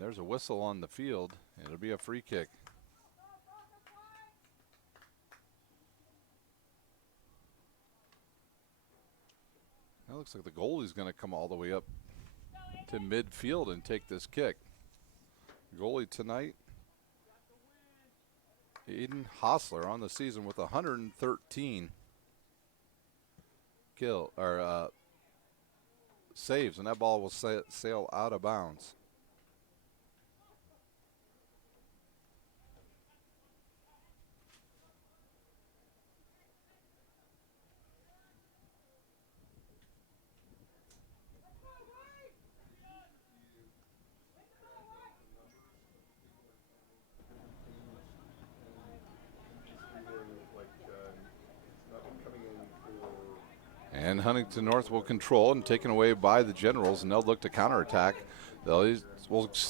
And there's a whistle on the field. It'll be a free kick. That looks like the goalie's going to come all the way up to midfield and take this kick. Goalie tonight, IHSAA on the season with 113 saves, and that ball will sail out of bounds. And Huntington North will control and taken away by the Generals, and they'll look to counterattack. They'll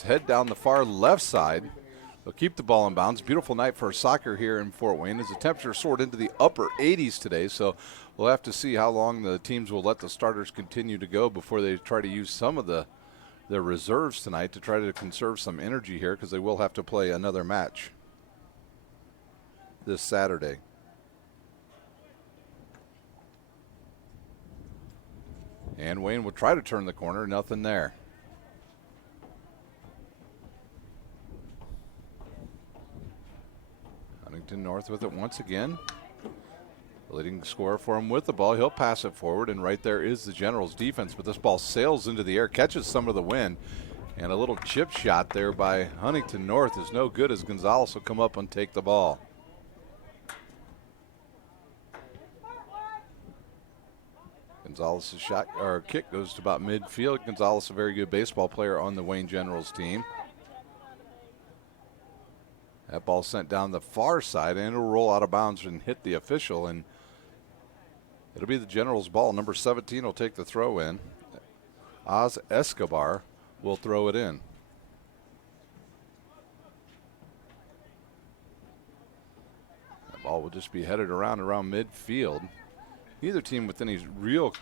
head down the far left side. They'll keep the ball in bounds. Beautiful night for soccer here in Fort Wayne as the temperature soared into the upper 80s today, so we'll have to see how long the teams will let the starters continue to go before they try to use some of their reserves tonight to try to conserve some energy here, because they will have to play another match this Saturday. And Wayne will try to turn the corner. Nothing there. Huntington North with it once again. The leading scorer for him with the ball. He'll pass it forward, and right there is the Generals' defense. But this ball sails into the air, catches some of the wind, and a little chip shot there by Huntington North is no good as Gonzalez will come up and take the ball. Gonzalez's shot or kick goes to about midfield. Gonzalez, a very good baseball player on the Wayne Generals team. That ball sent down the far side, and it'll roll out of bounds and hit the official, and it'll be the Generals' ball. Number 17 will take the throw in. Oz Escobar will throw it in. That ball will just be headed around midfield. Neither team with any real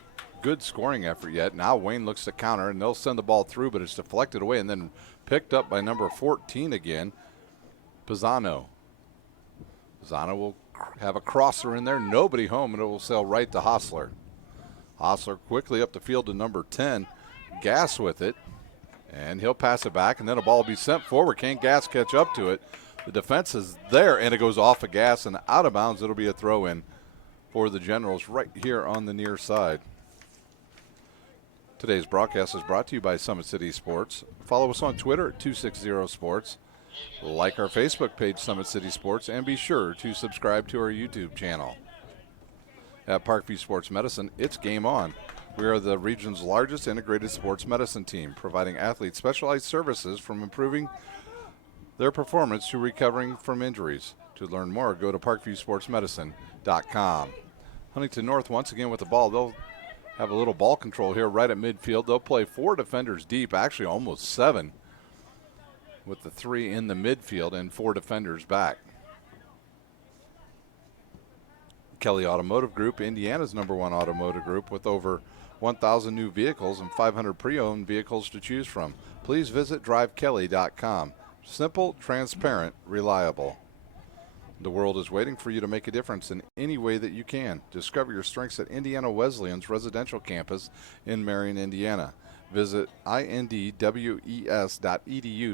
good scoring effort yet. Now Wayne looks to counter, and they'll send the ball through, but it's deflected away and then picked up by number 14 again, Pisano. Pisano will have a crosser in there, nobody home, and it will sail right to Hostler. Hostler quickly up the field to number 10, Gass with it, and he'll pass it back, and then a ball will be sent forward. Can't Gass catch up to it? The defense is there, and it goes off of Gass and out of bounds. It'll be a throw in for the Generals right here on the near side. Today's broadcast is brought to you by Summit City Sports. Follow us on Twitter at 260 Sports. Like our Facebook page, Summit City Sports, and be sure to subscribe to our YouTube channel. At Parkview Sports Medicine, it's game on. We are the region's largest integrated sports medicine team, providing athletes specialized services from improving their performance to recovering from injuries. To learn more, go to parkviewsportsmedicine.com. Huntington North once again with the ball. They'll have a little ball control here right at midfield. They'll play 4 defenders deep, actually almost 7, with the 3 in the midfield and 4 defenders back. Kelly Automotive Group, Indiana's #1 automotive group with over 1,000 new vehicles and 500 pre-owned vehicles to choose from. Please visit drivekelly.com. Simple, transparent, reliable. The world is waiting for you to make a difference in any way that you can. Discover your strengths at Indiana Wesleyan's residential campus in Marion, Indiana. Visit indwes.edu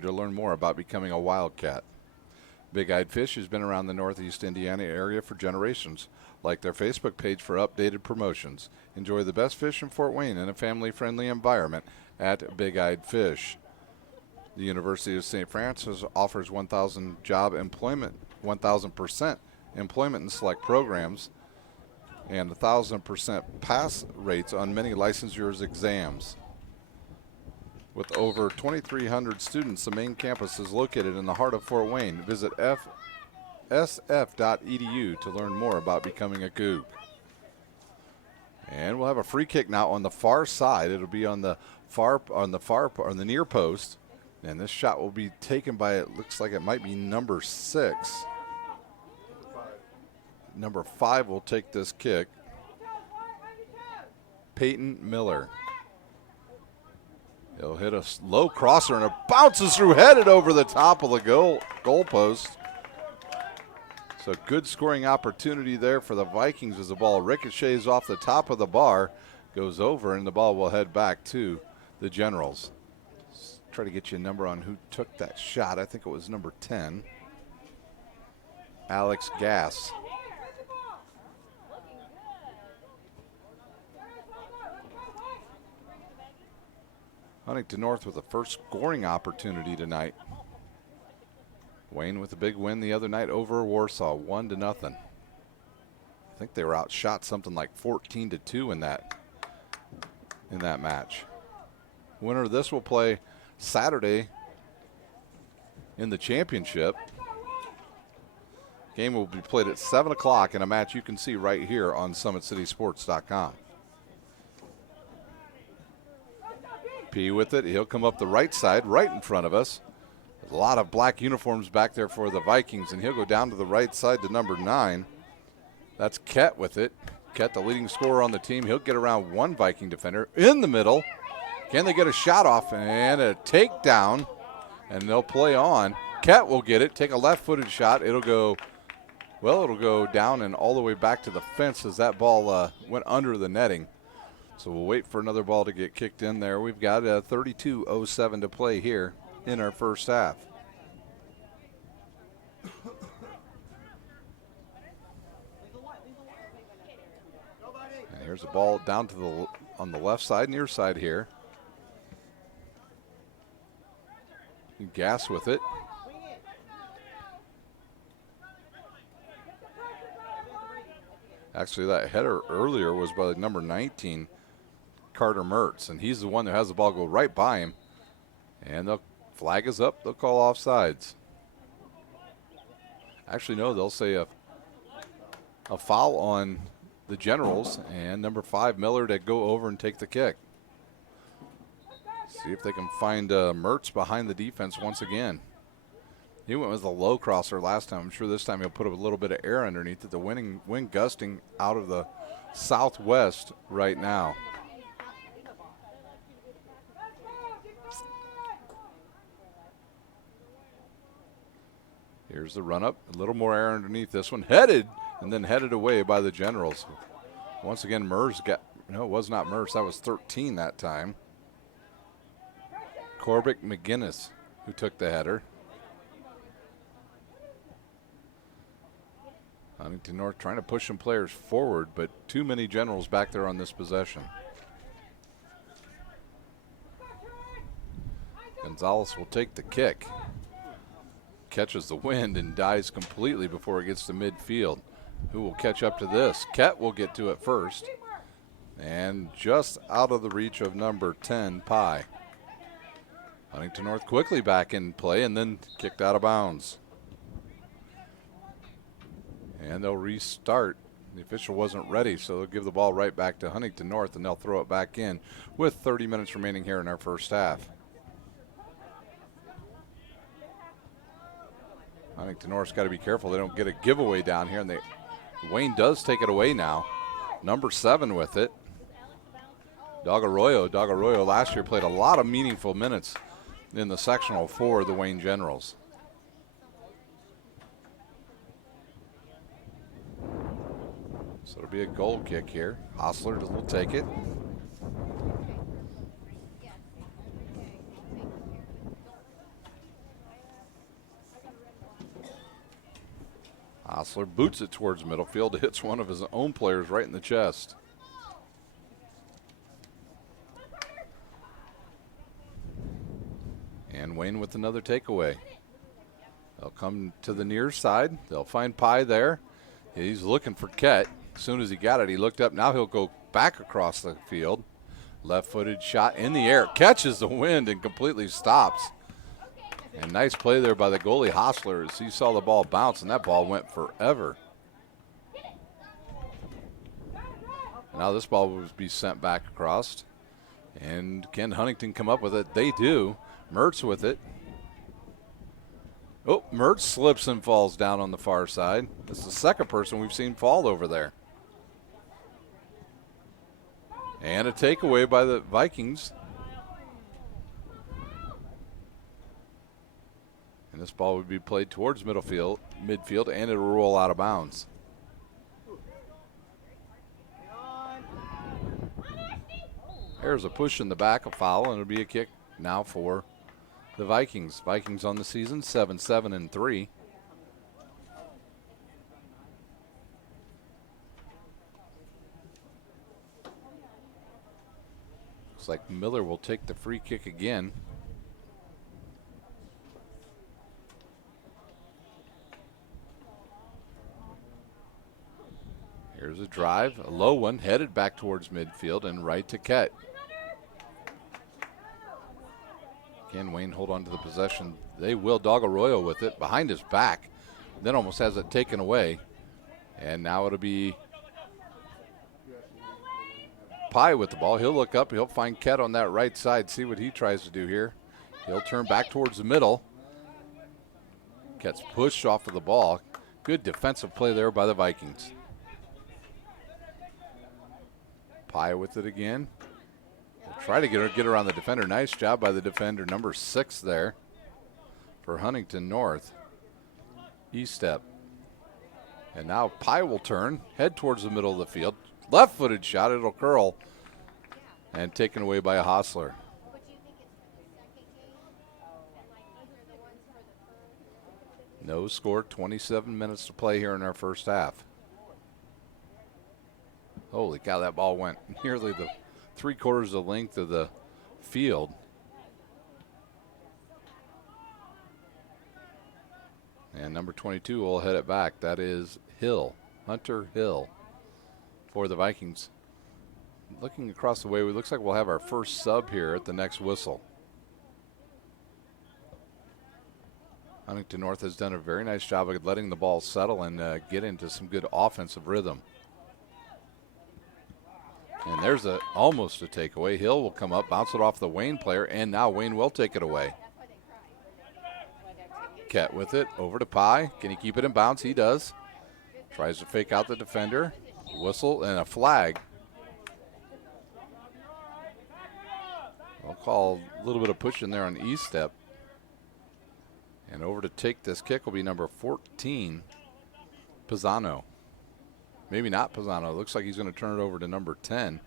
to learn more about becoming a Wildcat. Big Eyed Fish has been around the Northeast Indiana area for generations. Like their Facebook page for updated promotions. Enjoy the best fish in Fort Wayne in a family-friendly environment at Big Eyed Fish. The University of St. Francis offers 1,000% employment in select programs and 1,000% pass rates on many licensures exams. With over 2,300 students, the main campus is located in the heart of Fort Wayne. Visit sf.edu to learn more about becoming a Coug. And we'll have a free kick now on the far side. It'll be on the near post. And this shot will be taken by, it looks like it might be number 6. Number 5 will take this kick. Peyton Miller. He'll hit a low crosser and it bounces through, headed over the top of the goal post. So good scoring opportunity there for the Vikings as the ball ricochets off the top of the bar, goes over, and the ball will head back to the Generals. Let's try to get you a number on who took that shot. I think it was number 10, Alex Gass. Huntington North with the first scoring opportunity tonight. Wayne with a big win the other night over Warsaw, 1-0. I think they were outshot something like 14-2 in that match. Winner of this will play Saturday in the championship. Game will be played at 7 o'clock in a match you can see right here on SummitCitySports.com. P with it. He'll come up the right side, right in front of us. There's a lot of black uniforms back there for the Vikings, and he'll go down to the right side to number 9. That's Ket with it. Ket, the leading scorer on the team. He'll get around one Viking defender in the middle. Can they get a shot off and a takedown? And they'll play on. Ket will get it, take a left-footed shot. It'll go down and all the way back to the fence as that ball went under the netting. So we'll wait for another ball to get kicked in there. We've got 32:07 to play here in our first half. And here's the ball down to on the left side, near side here. Gass with it. Actually, that header earlier was by number 19, Carter Mertz, and he's the one that has the ball go right by him. And the flag is up. They'll call offsides. Actually, no, they'll say a foul on the Generals, and number 5, Miller, to go over and take the kick. See if they can find Mertz behind the defense once again. He went with a low crosser last time. I'm sure this time he'll put a little bit of air underneath it. The wind gusting out of the southwest right now. Here's the run up. A little more air underneath this one. Headed and then headed away by the Generals. Once again, it was not Mertz. That was 13 that time. Corbick McGinnis who took the header. Huntington North trying to push some players forward, but too many Generals back there on this possession. Gonzalez will take the kick. Catches the wind and dies completely before it gets to midfield. Who will catch up to this? Ket will get to it first. And just out of the reach of number 10, Pye. Huntington North quickly back in play and then kicked out of bounds. And they'll restart. The official wasn't ready, so they'll give the ball right back to Huntington North, and they'll throw it back in with 30 minutes remaining here in our first half. Huntington North's got to be careful they don't get a giveaway down here, and Wayne does take it away now. Number 7 with it. Doug Arroyo last year played a lot of meaningful minutes in the sectional for the Wayne Generals. So it'll be a goal kick here. Hostler will take it. Hostler boots it towards midfield, hits one of his own players right in the chest. And Wayne with another takeaway. They'll come to the near side. They'll find Pye there. He's looking for Ket. As soon as he got it, he looked up. Now he'll go back across the field. Left-footed shot in the air. Catches the wind and completely stops. And nice play there by the goalie Hostler as he saw the ball bounce, and that ball went forever. Now this ball will be sent back across. And can Huntington come up with it? They do. Mertz with it. Oh, Mertz slips and falls down on the far side. That's the second person we've seen fall over there. And a takeaway by the Vikings. And this ball would be played towards midfield, and it'll roll out of bounds. There's a push in the back, a foul, and it'll be a kick now for the Vikings. Vikings on the season, 7-7-3. Looks like Miller will take the free kick again. Here's a drive, a low one, headed back towards midfield and right to Kett. Can Wayne hold on to the possession? They will. Dog Arroyo with it behind his back, then almost has it taken away. And now it'll be Pye with the ball. He'll look up, he'll find Kett on that right side, see what he tries to do here. He'll turn back towards the middle. Kett's pushed off of the ball. Good defensive play there by the Vikings. Pye with it again. We'll try to get around the defender. Nice job by the defender, number 6 there for Huntington North. E-step. And now Pye will turn, head towards the middle of the field. Left-footed shot, it'll curl. And taken away by a Hostler. No score, 27 minutes to play here in our first half. Holy cow, that ball went nearly the 3/4 the length of the field. And number 22 will head it back. That is Hill, Hunter Hill for the Vikings. Looking across the way, it looks like we'll have our first sub here at the next whistle. Huntington North has done a very nice job of letting the ball settle and get into some good offensive rhythm. And there's almost a takeaway. Hill will come up, bounce it off the Wayne player, and now Wayne will take it away. Kett with it, over to Pye. Can he keep it in bounds? He does. Tries to fake out the defender. Whistle and a flag. I'll call a little bit of push in there on E-step. And over to take this kick will be number 14, Pisano. Maybe not Pisano. It looks like he's going to turn it over to number 10.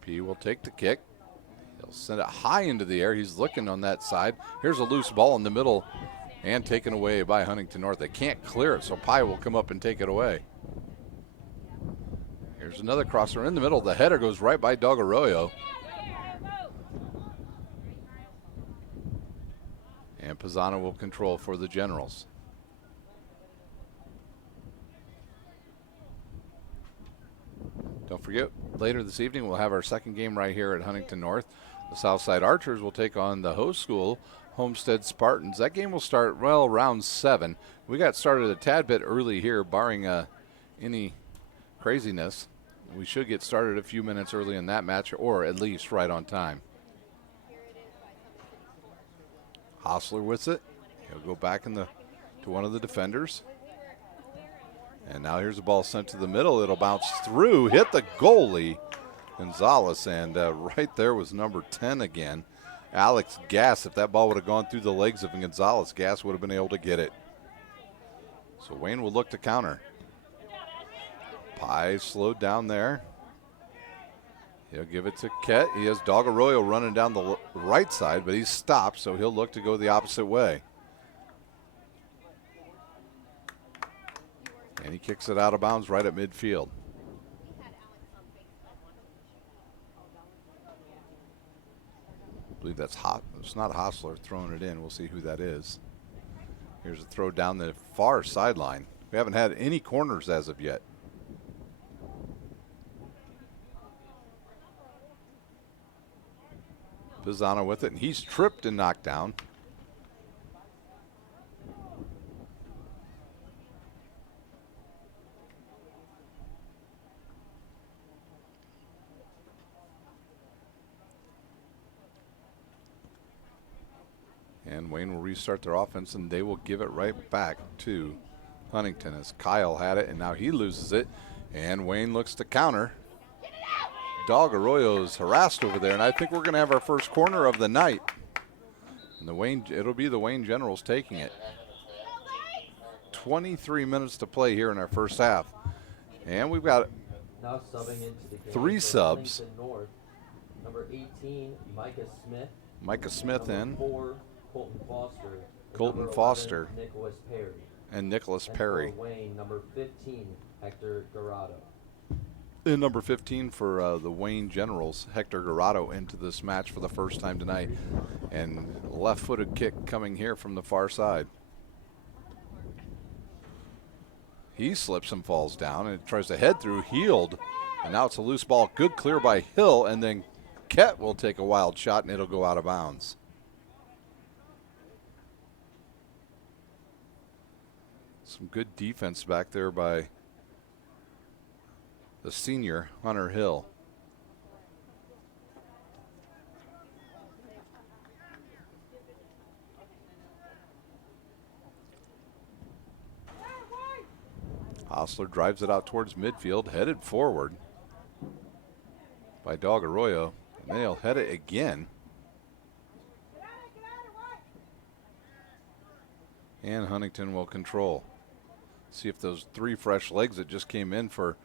P will take the kick. He'll send it high into the air. He's looking on that side. Here's a loose ball in the middle and taken away by Huntington North. They can't clear it, so Pye will come up and take it away. Here's another crosser in the middle. The header goes right by Dog Arroyo. And Pisano will control for the Generals. Don't forget, later this evening we'll have our second game right here at Huntington North. The Southside Archers will take on the host school, Homestead Spartans. That game will start, well, around 7. We got started a tad bit early here, barring any craziness. We should get started a few minutes early in that match, or at least right on time. Hostler with it. He'll go back to one of the defenders. And now here's the ball sent to the middle. It'll bounce through, hit the goalie, Gonzalez, and right there was number 10 again, Alex Gass. If that ball would have gone through the legs of Gonzalez, Gass would have been able to get it. So Wayne will look to counter. Pye slowed down there. He'll give it to Kett. He has Dog Arroyo running down the right side, but he's stopped, so he'll look to go the opposite way. And he kicks it out of bounds right at midfield. I believe that's it's not Hostler throwing it in. We'll see who that is. Here's a throw down the far sideline. We haven't had any corners as of yet. Pisano with it, and he's tripped and knocked down. And Wayne will restart their offense, and they will give it right back to Huntington as Kyle had it, and now he loses it. And Wayne looks to counter. Dog Arroyo's harassed over there, and I think we're going to have our first corner of the night. And it'll be the Wayne Generals taking it. 23 minutes to play here in our first half. And we've got now subbing into the game 3 subs. Huntington North, number 18, Micah Smith. Micah Smith number in. 4, Colton Foster. Colton number Foster. 11, Nicholas Perry. And Nicholas and Perry. For Wayne, number 15, Hector Garado. And number 15 for the Wayne Generals, Hector Garado, into this match for the first time tonight. And left-footed kick coming here from the far side. He slips and falls down and tries to head through, healed. And now it's a loose ball. Good clear by Hill, and then Kett will take a wild shot, and it'll go out of bounds. Some good defense back there by the senior, Hunter Hill. Hostler drives it out towards midfield, headed forward by Dog Arroyo. And they'll head it again. And Huntington will control. See if those 3 fresh legs that just came in for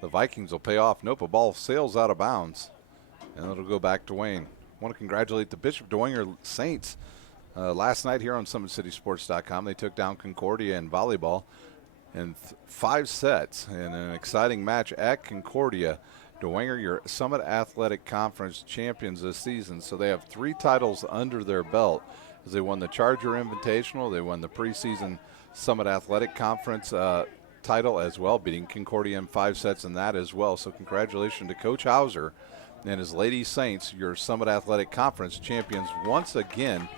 the Vikings will pay off. Nope, a ball sails out of bounds. And it'll go back to Wayne. I want to congratulate the Bishop Dwenger Saints. Last night here on SummitCitySports.com, they took down Concordia in volleyball in 5 sets in an exciting match at Concordia. Dwenger, your Summit Athletic Conference champions this season. So they have 3 titles under their belt as they won the Charger Invitational. They won the preseason Summit Athletic Conference title as well, beating Concordia in 5 sets in that as well. So congratulations to Coach Hauser and his Lady Saints, your Summit Athletic Conference champions, once again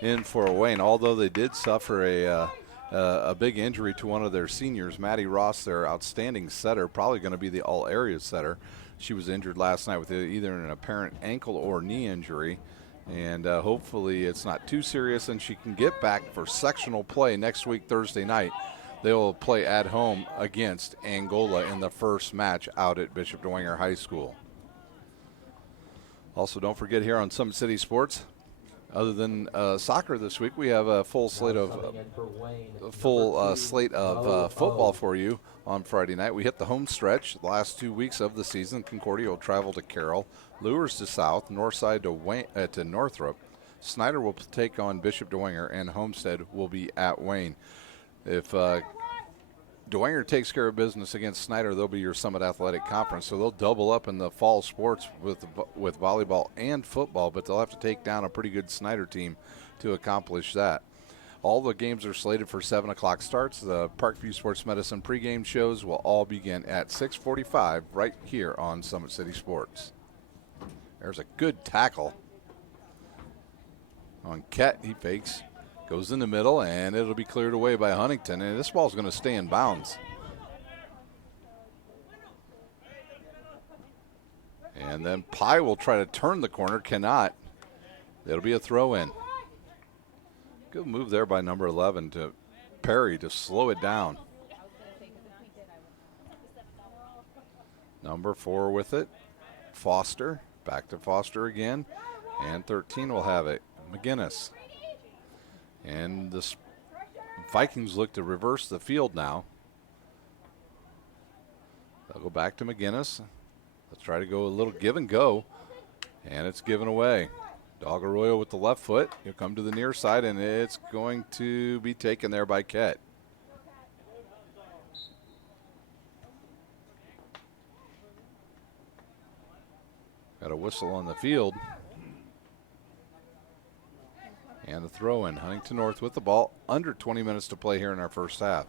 in for Wayne. Although they did suffer a big injury to one of their seniors, Maddie Ross, their outstanding setter, probably going to be the all-area setter. She was injured last night with either an apparent ankle or knee injury, and hopefully it's not too serious and she can get back for sectional play next week, Thursday night. They will play at home against Angola in the first match out at Bishop Dwenger High School. Also, don't forget here on Summit City Sports, other than soccer this week, we have a full slate of football for you on Friday night. We hit the home stretch, the last 2 weeks of the season. Concordia will travel to Carroll, Lures to South, Northside to Northrop. Snyder will take on Bishop Dwenger, and Homestead will be at Wayne. If Dwenger takes care of business against Snyder, they'll be your Summit Athletic Conference. So they'll double up in the fall sports with volleyball and football, but they'll have to take down a pretty good Snyder team to accomplish that. All the games are slated for 7 o'clock starts. The Parkview Sports Medicine pregame shows will all begin at 6:45 right here on Summit City Sports. There's a good tackle on Kett. He fakes. Goes in the middle, and it'll be cleared away by Huntington, and this ball's going to stay in bounds. And then Pye will try to turn the corner, cannot. It'll be a throw-in. Good move there by number 11 to Perry to slow it down. Number 4 with it, Foster. Back to Foster again, and 13 will have it, McGinnis. And the Vikings look to reverse the field now. They'll go back to McGinnis. Let's try to go a little give and go. And it's given away. Dog Arroyo with the left foot. He'll come to the near side, and it's going to be taken there by Kett. Got a whistle on the field. And the throw in. Huntington North with the ball. Under 20 minutes to play here in our first half.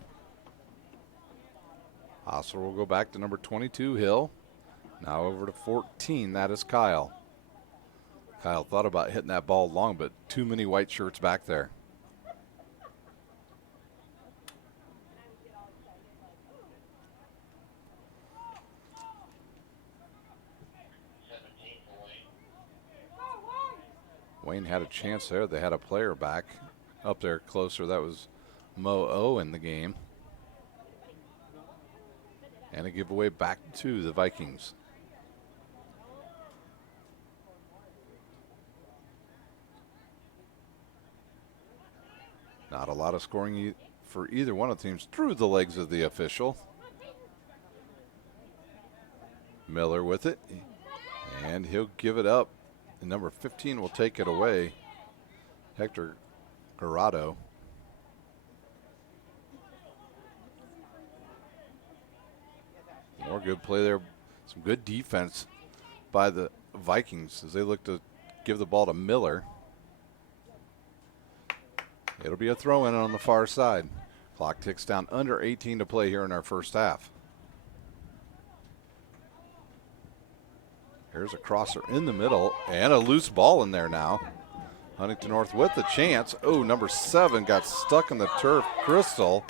Hostler will go back to number 22, Hill. Now over to 14. That is Kyle. Kyle thought about hitting that ball long, but too many white shirts back there. Wayne had a chance there. They had a player back up there closer. That was Mo O in the game. And a giveaway back to the Vikings. Not a lot of scoring for either one of the teams through the legs of the official. Miller with it, and he'll give it up. And number 15 will take it away. Hector Garado. More good play there. Some good defense by the Vikings as they look to give the ball to Miller. It'll be a throw in on the far side. Clock ticks down, under 18 to play here in our first half. Here's a crosser in the middle and a loose ball in there now. Huntington North with the chance. Oh, number 7 got stuck in the turf. Crystal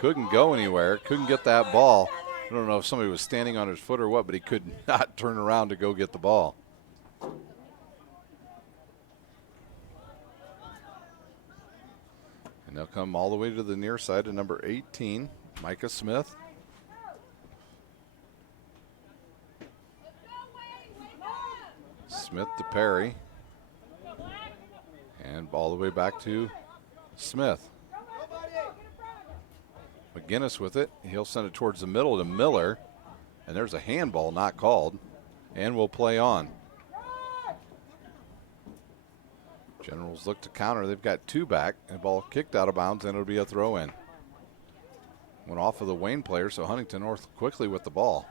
couldn't go anywhere, couldn't get that ball. I don't know if somebody was standing on his foot or what, but he could not turn around to go get the ball. And they'll come all the way to the near side of number 18, Micah Smith. Smith to Perry. And all the way back to Smith. McGinnis with it. He'll send it towards the middle to Miller. And there's a handball not called. And we'll play on. Generals look to counter. They've got 2 back. And the ball kicked out of bounds, and it'll be a throw in. Went off of the Wayne player, so Huntington North quickly with the ball.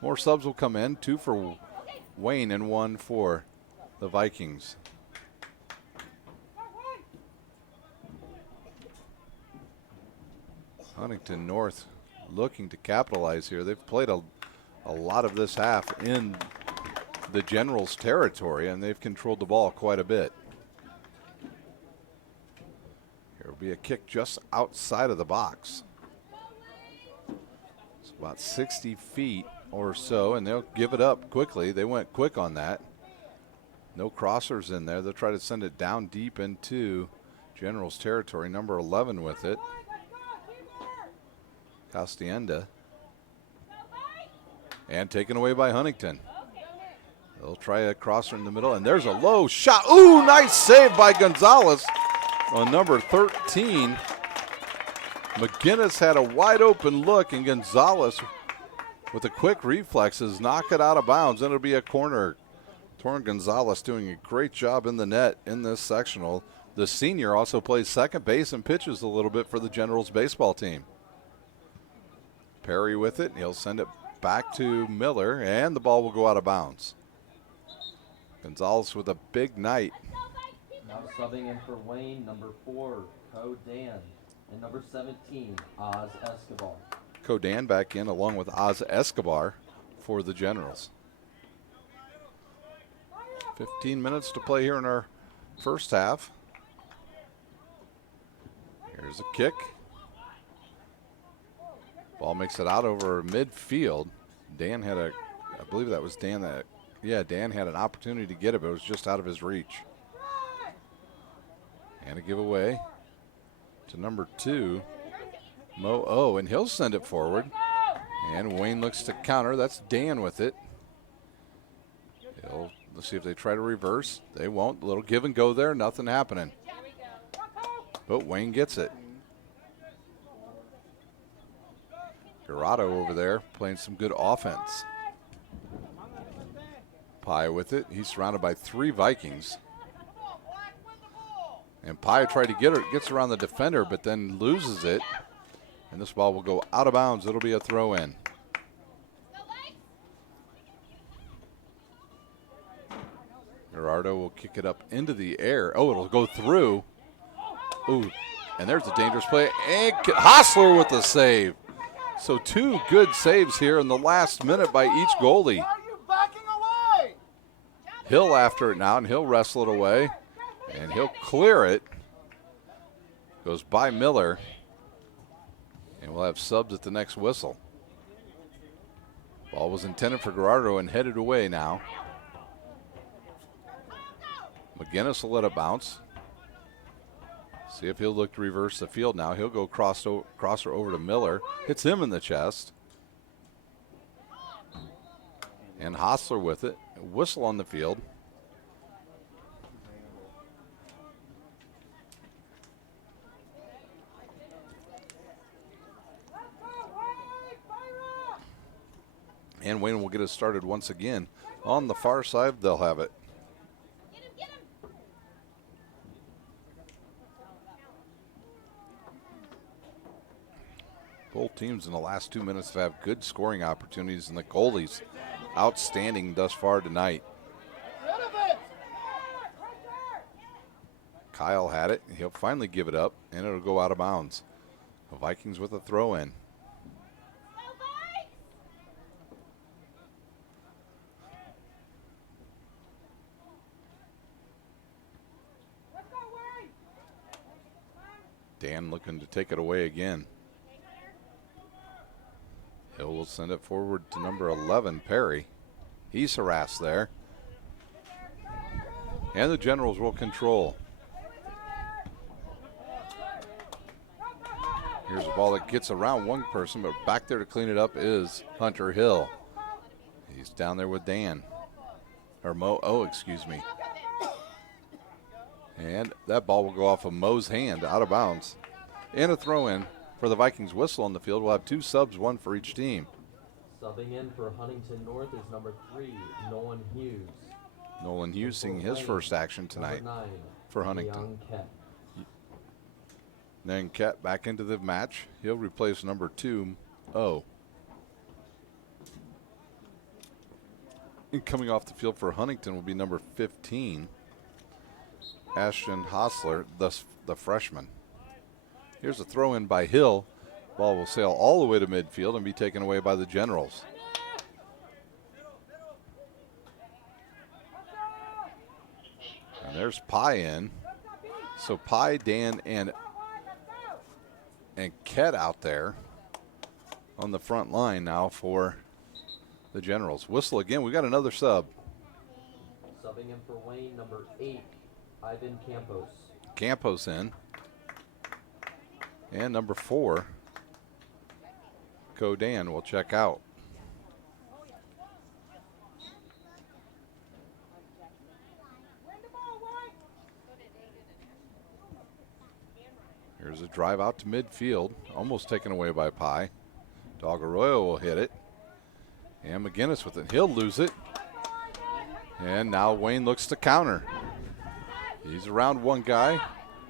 More subs will come in. 2 for Wayne and 1 for the Vikings. Huntington North looking to capitalize here. They've played a lot of this half in the Generals' territory, and they've controlled the ball quite a bit. Here will be a kick just outside of the box. It's about 60 feet or so, and they'll give it up quickly. They went quick on that. No crossers in there. They'll try to send it down deep into Generals' territory. Number 11 with it. Costienda. And taken away by Huntington. They'll try a crosser in the middle, and there's a low shot. Ooh, nice save by Gonzalez on number 13. McGinnis had a wide open look, and Gonzalez with the quick reflexes knock it out of bounds, and it'll be a corner. Torrin Gonzalez doing a great job in the net in this sectional. The senior also plays second base and pitches a little bit for the Generals baseball team. Perry with it. He'll send it back to Miller, and the ball will go out of bounds. Gonzalez with a big night. Now subbing in for Wayne, number 4, Co-Dan, and number 17, Oz Escobar. Codan back in along with Oz Escobar for the Generals. 15 minutes to play here in our first half. Here's a kick. Ball makes it out over midfield. Dan had I believe that was Dan Dan had an opportunity to get it, but it was just out of his reach. And a giveaway to number 2, Mo O, and he'll send it forward. And Wayne looks to counter. That's Dan with it. Let's see if they try to reverse. They won't. A little give and go there. Nothing happening. But Wayne gets it. Gerardo over there playing some good offense. Pye with it. He's surrounded by 3 Vikings. And Pye tried to get it, gets around the defender, but then loses it. And this ball will go out of bounds. It'll be a throw in. Gerardo will kick it up into the air. Oh, it'll go through. Ooh, and there's a dangerous play. And Hostler with the save. So 2 good saves here in the last minute by each goalie. Hill after it now, and he'll wrestle it away. And he'll clear it. Goes by Miller. And we'll have subs at the next whistle. Ball was intended for Gerardo and headed away now. McGinnis will let it bounce. See if he'll look to reverse the field now. He'll go crosser over to Miller. Hits him in the chest. And Hostler with it. Whistle on the field. And Wayne will get us started once again. On the far side, they'll have it. Both teams in the last 2 minutes have had good scoring opportunities, and the goalies outstanding thus far tonight. Kyle had it. He'll finally give it up, and it'll go out of bounds. The Vikings with a throw in. Dan looking to take it away again. Hill will send it forward to number 11, Perry. He's harassed there. And the Generals will control. Here's a ball that gets around one person, but back there to clean it up is Hunter Hill. He's down there with Dan. Or Mo, excuse me. And that ball will go off of Mo's hand, out of bounds. And a throw in for the Vikings. Whistle on the field. We'll have 2 subs, 1 for each team. Subbing in for Huntington North is number 3, Nolan Hughes. Nolan Hughes seeing his first action tonight Number 9, for Huntington. Young Kett. Then Kett back into the match. He'll replace number 2, O. And coming off the field for Huntington will be number 15, Ashton Hostler, the freshman. Here's a throw in by Hill. Ball will sail all the way to midfield and be taken away by the Generals. And there's Pye in. So Pye, Dan, and Kett out there on the front line now for the Generals. Whistle again. We got another sub. Subbing in for Wayne, number 8, Ivan Campos. Campos in. And number 4, Codan will check out. Here's a drive out to midfield, almost taken away by Pye. Dog Arroyo will hit it. And McGinnis with it. He'll lose it. And now Wayne looks to counter. He's around one guy.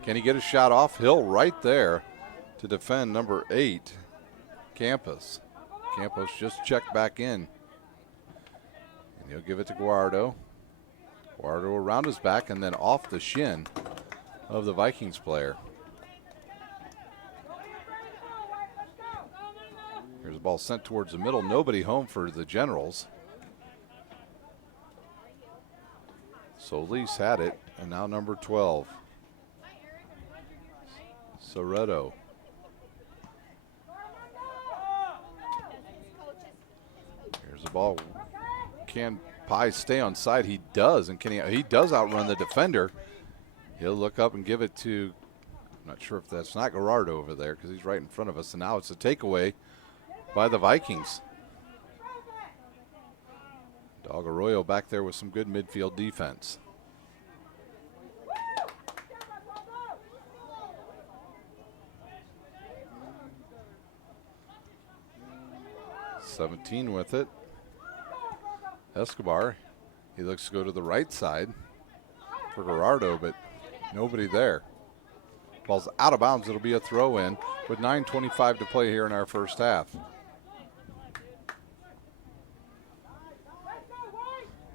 Can he get a shot off? Hill right there to defend number 8, Campos. Campos just checked back in. And he'll give it to Guardo. Guardo around his back and then off the shin of the Vikings player. Here's a ball sent towards the middle. Nobody home for the Generals. Solis had it, and now number 12, Soretto. Here's the ball. Can Pye stay on side? He does, and he does outrun the defender. He'll look up and give it to, I'm not sure if that's not Gerardo over there because he's right in front of us, and now it's a takeaway by the Vikings. Dog Arroyo back there with some good midfield defense. (17) with it. Escobar, he looks to go to the right side for Gerardo, but nobody there. Ball's out of bounds. It'll be a throw in with 9:25 to play here in our first half.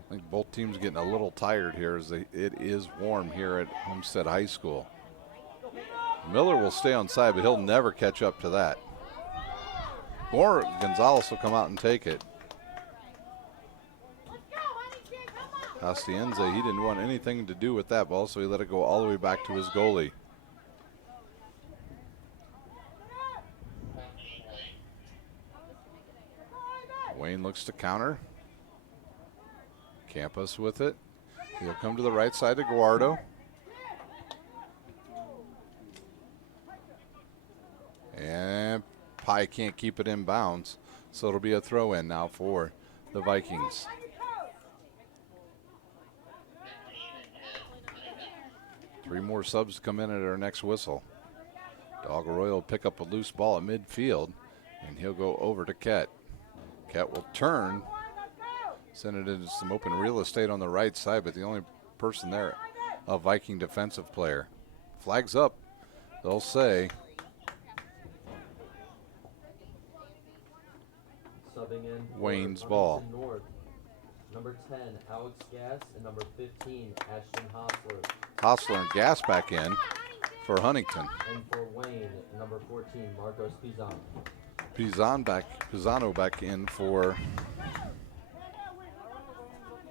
I think both teams getting a little tired here as it is warm here at Homestead High School. Miller will stay on side, but he'll never catch up to that. Or Gonzalez will come out and take it. Hastienza, he didn't want anything to do with that ball, so he let it go all the way back to his goalie. Wayne looks to counter. Campos with it. He'll come to the right side to Guardo. And Pye can't keep it in bounds, so it'll be a throw in now for the Vikings. Three more subs come in at our next whistle. Dog Arroyo will pick up a loose ball at midfield, and he'll go over to Kett. Cat will turn, send it into some open real estate on the right side, but the only person there, a Viking defensive player. Flags up, they'll say. Subbing in for Wayne's Huntington ball. North. Number 10, Alex Gass, and number 15, Ashton Hostler. Hostler and Gass back in for Huntington. And for Wayne, number 14, Marcos Pizan. Pisano back in for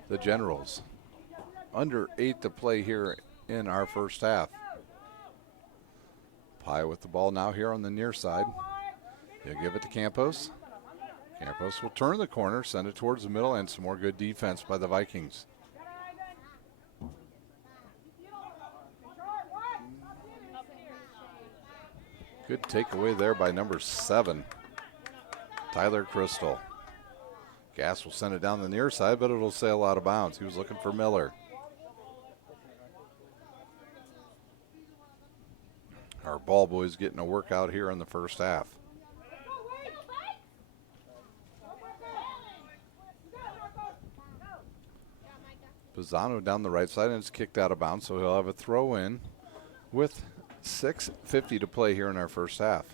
the Generals. Under 8 to play here in our first half. Pye with the ball now here on the near side. He'll give it to Campos. Campos will turn the corner, send it towards the middle, and some more good defense by the Vikings. Good takeaway there by number 7, Tyler Crystal. Gass will send it down the near side, but it'll sail out of bounds. He was looking for Miller. Our ball boys getting a workout here in the first half. Pisano down the right side, and it's kicked out of bounds, so he'll have a throw in with 6:50 to play here in our first half.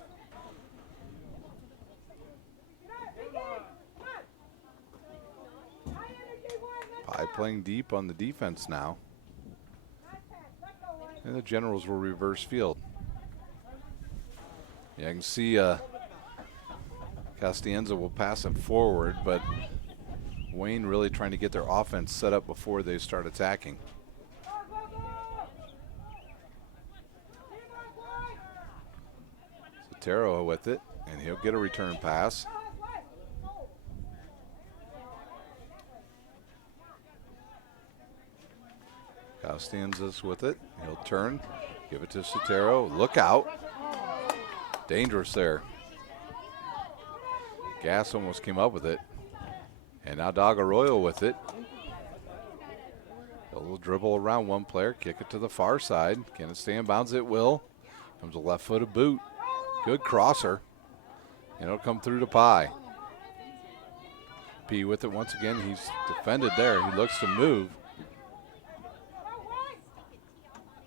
Pye playing deep on the defense now. And the Generals will reverse field. Yeah, I can see Castienza will pass it forward, but Wayne really trying to get their offense set up before they start attacking. Sotero with it, and he'll get a return pass. Castienza's with it. He'll turn, give it to Sotero. Look out. Dangerous there. Gass almost came up with it. And now Dog Arroyo with it. A little dribble around one player, kick it to the far side. Can it stay in bounds? It will. Comes a left-footed boot. Good crosser. And it'll come through to Pye. P with it once again. He's defended there. He looks to move.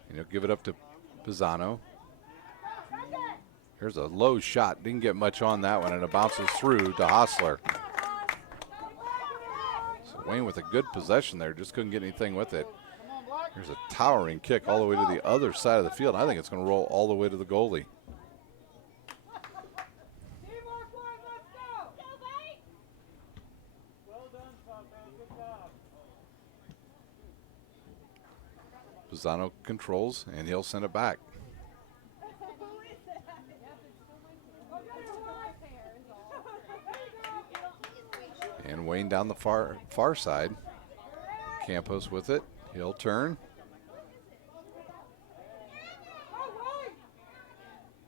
And he'll give it up to Pisano. Here's a low shot. Didn't get much on that one, and it bounces through to Hostler. So Wayne with a good possession there, just couldn't get anything with it. Here's a towering kick all the way to the other side of the field. I think it's going to roll all the way to the goalie. Pisano controls, and he'll send it back. And Wayne down the far side. Campos with it. He'll turn.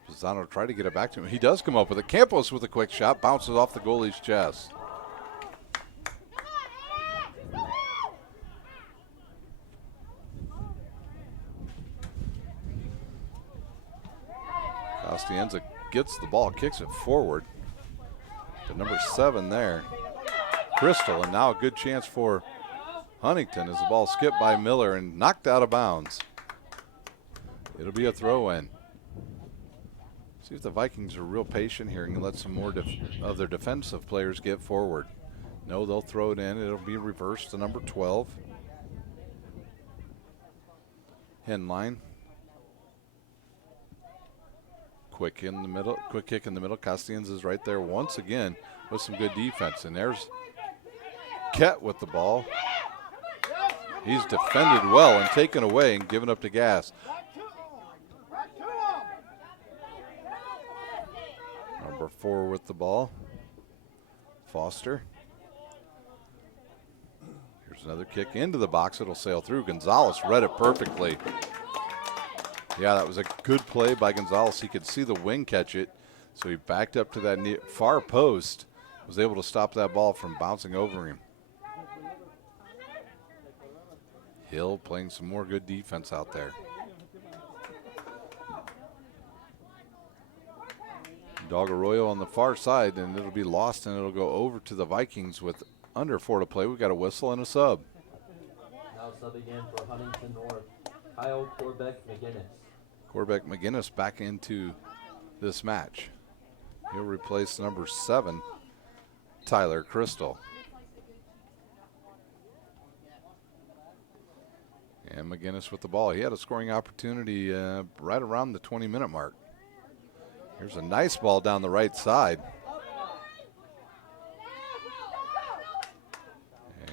Pisano tried to get it back to him. He does come up with it. Campos with a quick shot. Bounces off the goalie's chest. Castienza gets the ball, kicks it forward. To number 7 there, Crystal, and now a good chance for Huntington as the ball skipped by Miller and knocked out of bounds. It'll be a throw-in. See if the Vikings are real patient here and let some more of their defensive players get forward. No, they'll throw it in. It'll be reversed to number 12. Henline. Quick kick in the middle. Castienza's right there once again with some good defense. And there's Ket with the ball. He's defended well and taken away and given up to Gass. Number 4 with the ball. Foster. Here's another kick into the box. It'll sail through. Gonzalez read it perfectly. Yeah, that was a good play by Gonzalez. He could see the wing catch it, so he backed up to that far post, was able to stop that ball from bouncing over him. Hill playing some more good defense out there. Dog Arroyo on the far side, and it'll be lost, and it'll go over to the Vikings with under 4 to play. We've got a whistle and a sub. Now subbing in for Huntington North, Kyle Corbeck-McGinnis. Corbeck-McGinnis back into this match. He'll replace number 7, Tyler Crystal. And McGinnis with the ball. He had a scoring opportunity right around the 20-minute mark. Here's a nice ball down the right side.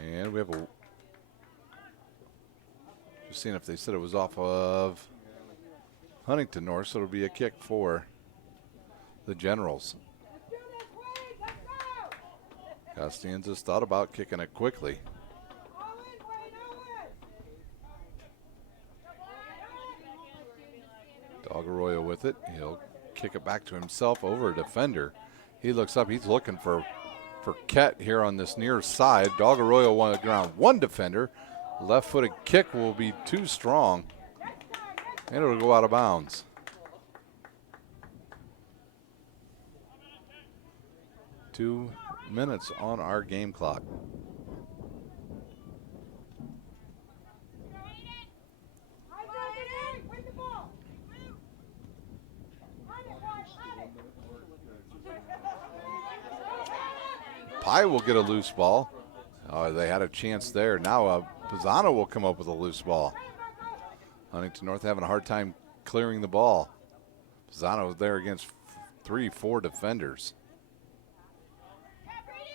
And we have a... Just seeing if they said it was off of Huntington North, so it'll be a kick for the Generals. Costanza's thought about kicking it quickly. Dog Arroyo with it. He'll kick it back to himself over a defender. He looks up. He's looking for Kett here on this near side. Dog Arroyo on the ground. One defender. Left-footed kick will be too strong, and it'll go out of bounds. Two minutes on our game clock. Pye will get a loose ball. Oh, they had a chance there. Now Pisano will come up with a loose ball. Huntington North having a hard time clearing the ball. Pisano was there against 3-4 defenders.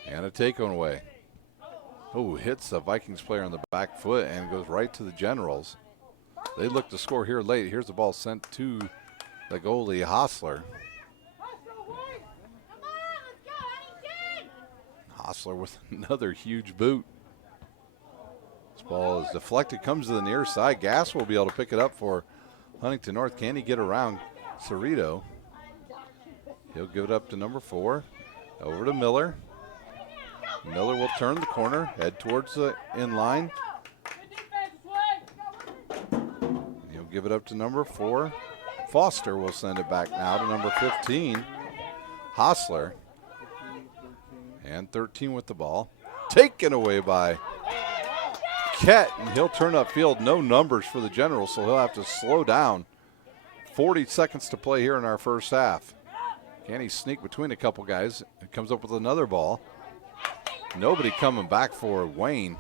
And a take on away. Oh, hits a Vikings player on the back foot and goes right to the Generals. They look to score here late. Here's the ball sent to the goalie, Hostler. Hostler with another huge boot. This ball is deflected, comes to the near side. Gass will be able to pick it up for Huntington North. Can he get around Cerrito? He'll give it up to number 4. Over to Miller. Miller will turn the corner, head towards the inline. He'll give it up to number 4. Foster will send it back now to number 15, Hostler. And 13 with the ball. Taken away by Kett, and he'll turn upfield. No numbers for the Generals, so he'll have to slow down. 40 seconds to play here in our first half. Can he sneak between a couple guys? It comes up with another ball. Nobody coming back for Wayne.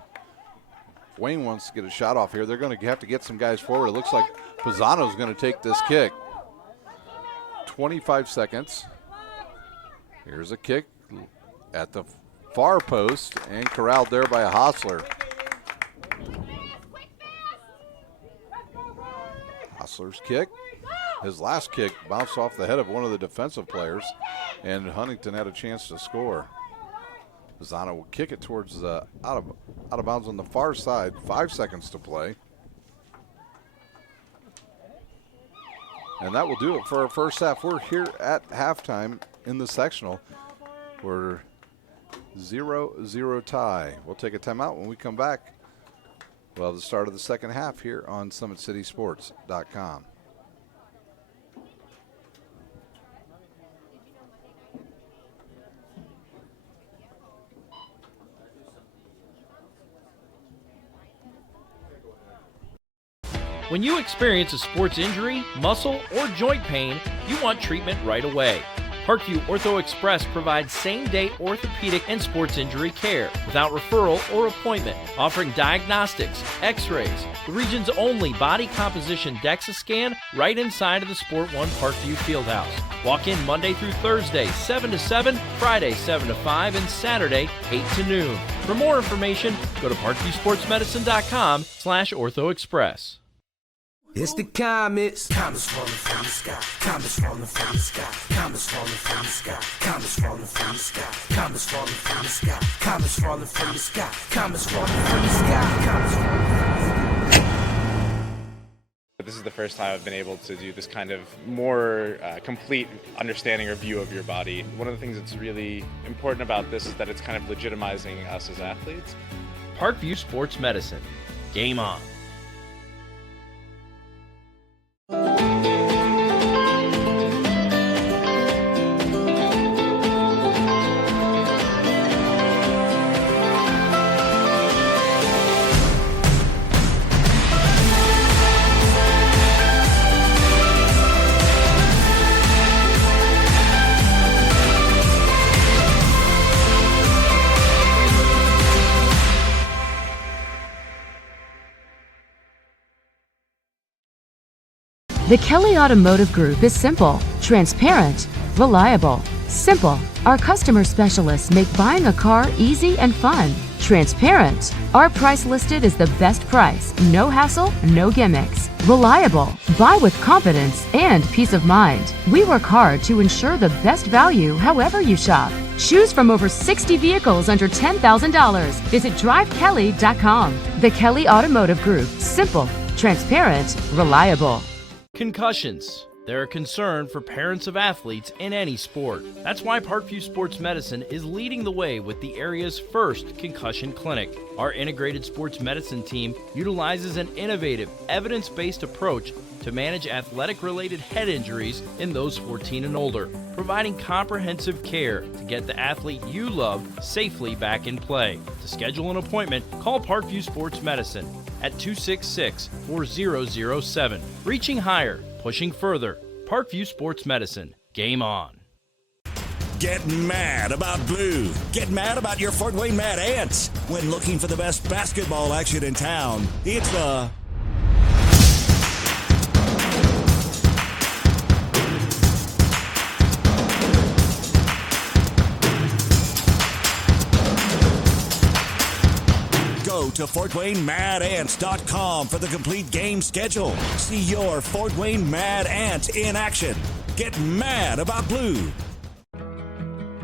Wayne wants to get a shot off here. They're going to have to get some guys forward. It looks like Pisano's going to take this kick. 25 seconds. Here's a kick at the far post and corralled there by a Hostler. Hostler's kick. His last kick bounced off the head of one of the defensive players, and Huntington had a chance to score. Pisano will kick it towards the out of bounds on the far side. 5 seconds to play. And that will do it for our first half. We're here at halftime in the sectional. We're 0-0 tie. We'll take a timeout. When we come back, we'll have the start of the second half here on SummitCitySports.com. When you experience a sports injury, muscle, or joint pain, you want treatment right away. Parkview Ortho Express provides same-day orthopedic and sports injury care without referral or appointment, offering diagnostics, x-rays, the region's only body composition DEXA scan right inside of the Sport One Parkview Fieldhouse. Walk in Monday through Thursday, 7 to 7, Friday, 7 to 5, and Saturday, 8 to noon. For more information, go to parkviewsportsmedicine.com/orthoexpress. It's the comets. Comets falling from the sky. Comets falling from the sky. Comets falling from the sky. Comets falling from the sky. Comets falling from the sky. Comets falling from the sky. Comets falling from the sky. Comets falling from the sky. This is the first time I've been able to do this kind of more complete understanding or view of your body. One of the things that's really important about this is that it's kind of legitimizing us as athletes. Parkview Sports Medicine. Game on. The Kelly Automotive Group is simple, transparent, reliable. Simple. Our customer specialists make buying a car easy and fun. Transparent. Our price listed is the best price. No hassle, no gimmicks. Reliable. Buy with confidence and peace of mind. We work hard to ensure the best value however you shop. Choose from over 60 vehicles under $10,000. Visit drivekelly.com. The Kelly Automotive Group. Simple, transparent, reliable. Concussions. They're a concern for parents of athletes in any sport. That's why Parkview Sports Medicine is leading the way with the area's first concussion clinic. Our integrated sports medicine team utilizes an innovative, evidence-based approach to manage athletic-related head injuries in those 14 and older, providing comprehensive care to get the athlete you love safely back in play. To schedule an appointment, call Parkview Sports Medicine at 266-4007. Reaching higher, pushing further. Parkview Sports Medicine. Game on. Get mad about blue. Get mad about your Fort Wayne Mad Ants. When looking for the best basketball action in town, it's the Go to FortWayneMadAnts.com for the complete game schedule. See your Fort Wayne Mad Ants in action. Get mad about blue.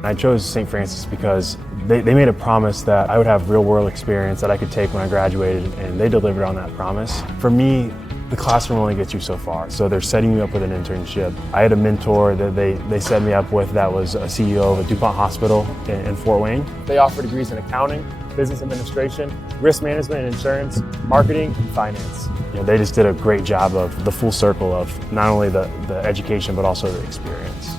I chose St. Francis because they made a promise that I would have real-world experience that I could take when I graduated, and they delivered on that promise. For me, the classroom only gets you so far, so they're setting you up with an internship. I had a mentor that they set me up with that was a CEO of a DuPont hospital in Fort Wayne. They offer degrees in accounting, business administration, risk management and insurance, marketing, and finance. They just did a great job of the full circle of not only the education, but also the experience.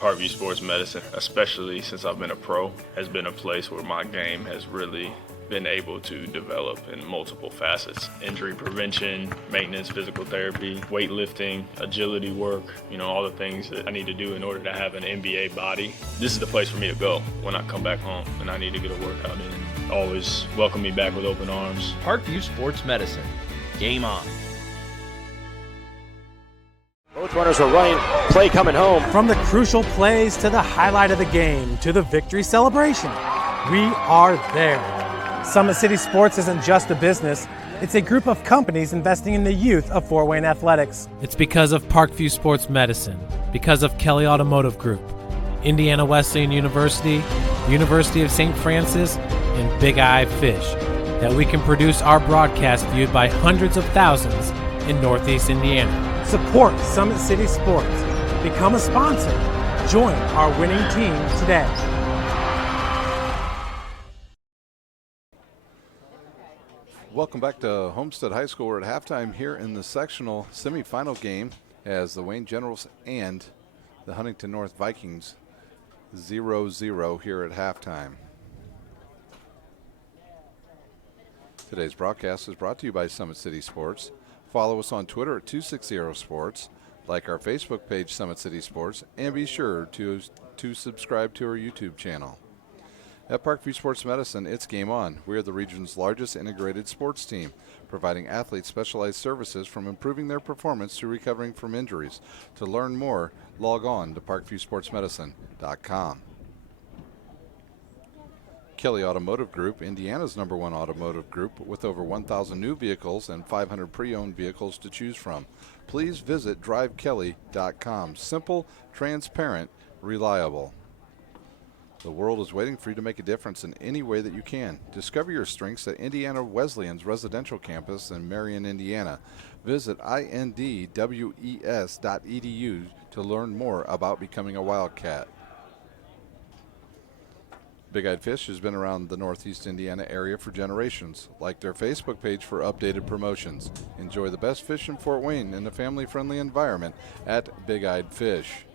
Parkview Sports Medicine, especially since I've been a pro, has been a place where my game has really been able to develop in multiple facets. Injury prevention, maintenance, physical therapy, weightlifting, agility work, all the things that I need to do in order to have an NBA body. This is the place for me to go when I come back home and I need to get a workout in. Always welcome me back with open arms. Parkview Sports Medicine. Game on. Both runners are running, play coming home. From the crucial plays to the highlight of the game to the victory celebration, we are there. Summit City Sports isn't just a business, it's a group of companies investing in the youth of Fort Wayne athletics. It's because of Parkview Sports Medicine, because of Kelly Automotive Group, Indiana Wesleyan University, University of St. Francis, and Big Eye Fish, that we can produce our broadcast viewed by hundreds of thousands in Northeast Indiana. Support Summit City Sports. Become a sponsor. Join our winning team today. Welcome back to Homestead High School. We're at halftime here in the sectional semifinal game as the Wayne Generals and the Huntington North Vikings 0-0 here at halftime. Today's broadcast is brought to you by Summit City Sports. Follow us on Twitter at 260sports, like our Facebook page Summit City Sports, and be sure to subscribe to our YouTube channel. At Parkview Sports Medicine, it's game on. We are the region's largest integrated sports team, providing athletes specialized services from improving their performance to recovering from injuries. To learn more, log on to parkviewsportsmedicine.com. Kelly Automotive Group, Indiana's #1 automotive group with over 1,000 new vehicles and 500 pre-owned vehicles to choose from. Please visit drivekelly.com. Simple, transparent, reliable. The world is waiting for you to make a difference in any way that you can. Discover your strengths at Indiana Wesleyan's residential campus in Marion, Indiana. Visit indwes.edu to learn more about becoming a Wildcat. Big Eyed Fish has been around the Northeast Indiana area for generations. Like their Facebook page for updated promotions. Enjoy the best fish in Fort Wayne in a family-friendly environment at Big Eyed Fish.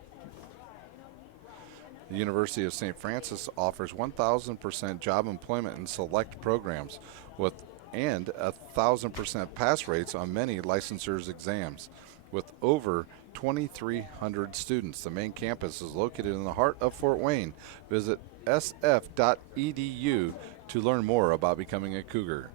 The University of St. Francis offers 1,000% job employment in select programs and 1,000% pass rates on many licensures exams. With over 2,300 students, the main campus is located in the heart of Fort Wayne. Visit sf.edu to learn more about becoming a Cougar.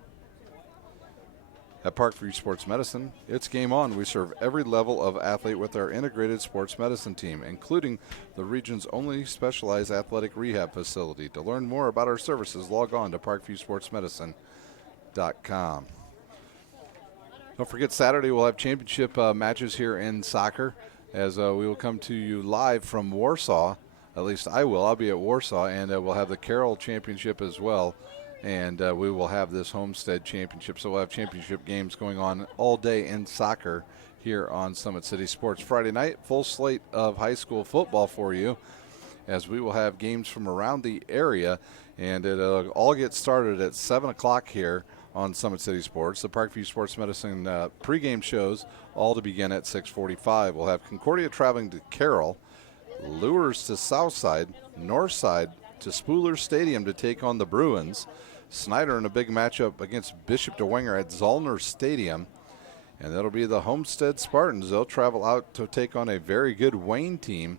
At Parkview Sports Medicine, it's game on. We serve every level of athlete with our integrated sports medicine team, including the region's only specialized athletic rehab facility. To learn more about our services, log on to parkviewsportsmedicine.com. Don't forget, Saturday we'll have championship matches here in soccer, as we will come to you live from Warsaw. At least I will. I'll be at Warsaw, and we'll have the Carroll Championship as well. And we will have this Homestead Championship. So we'll have championship games going on all day in soccer here on Summit City Sports. Friday night, full slate of high school football for you, as we will have games from around the area. And it'll all get started at 7 o'clock here on Summit City Sports. The Parkview Sports Medicine pregame shows all to begin at 6:45. We'll have Concordia traveling to Carroll, Lures to Southside, Northside to Spooler Stadium to take on the Bruins, Snyder in a big matchup against Bishop DeWinger at Zollner Stadium, and that'll be the Homestead Spartans. They'll travel out to take on a very good Wayne team.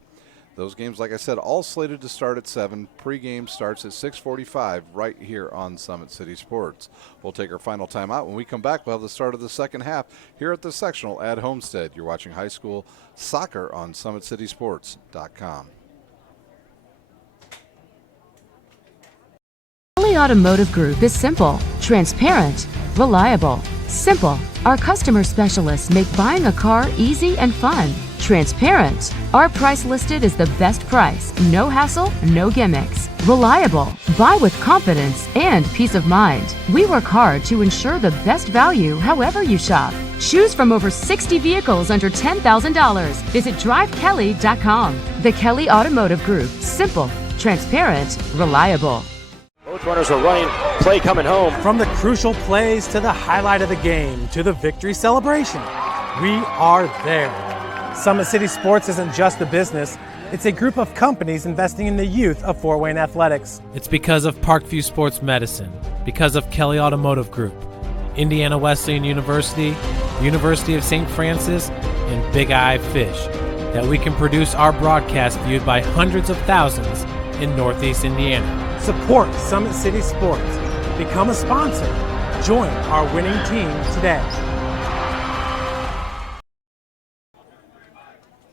Those games, like I said, all slated to start at 7. Pre-game starts at 6:45 right here on Summit City Sports. We'll take our final time out. When we come back, we'll have the start of the second half here at the Sectional at Homestead. You're watching high school soccer on SummitCitySports.com. Kelly Automotive Group is simple, transparent, reliable. Simple. Our customer specialists make buying a car easy and fun. Transparent. Our price listed is the best price. No hassle, no gimmicks. Reliable. Buy with confidence and peace of mind. We work hard to ensure the best value however you shop. Choose from over 60 vehicles under $10,000. Visit drivekelly.com. The Kelly Automotive Group. Simple, transparent, reliable. Both runners are running, play coming home. From the crucial plays to the highlight of the game to the victory celebration, we are there. Summit City Sports isn't just a business, it's a group of companies investing in the youth of Fort Wayne athletics. It's because of Parkview Sports Medicine, because of Kelly Automotive Group, Indiana Wesleyan University, University of St. Francis, and Big Eye Fish, that we can produce our broadcast viewed by hundreds of thousands in Northeast Indiana. Support Summit City Sports. Become a sponsor. Join our winning team today.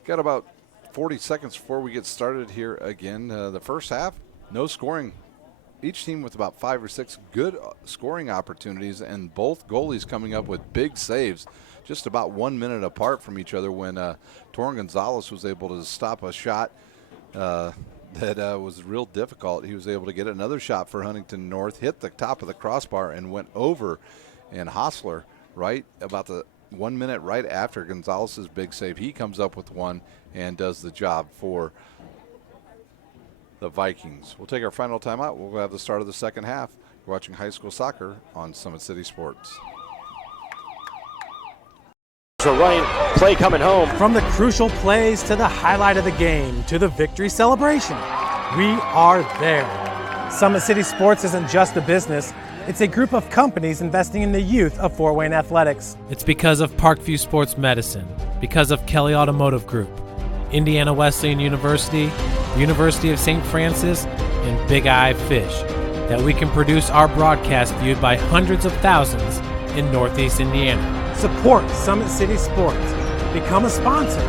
Got about 40 seconds before we get started here again. The first half, no scoring. Each team with about 5 or 6 good scoring opportunities, and both goalies coming up with big saves just about 1 minute apart from each other when Torrin Gonzalez was able to stop a shot that was real difficult. He was able to get another shot for Huntington North, hit the top of the crossbar and went over. And Hostler, right about the 1 minute right after Gonzalez's big save, he comes up with one and does the job for the Vikings. We'll take our final timeout. We'll have the start of the second half. You're watching high school soccer on Summit City Sports. Running, play coming home. From the crucial plays to the highlight of the game to the victory celebration, we are there. Summit City Sports isn't just a business, it's a group of companies investing in the youth of Fort Wayne athletics. It's because of Parkview Sports Medicine, because of Kelly Automotive Group, Indiana Wesleyan University, University of St. Francis, and Big Eye Fish, that we can produce our broadcast viewed by hundreds of thousands in Northeast Indiana. Support Summit City Sports. Become a sponsor.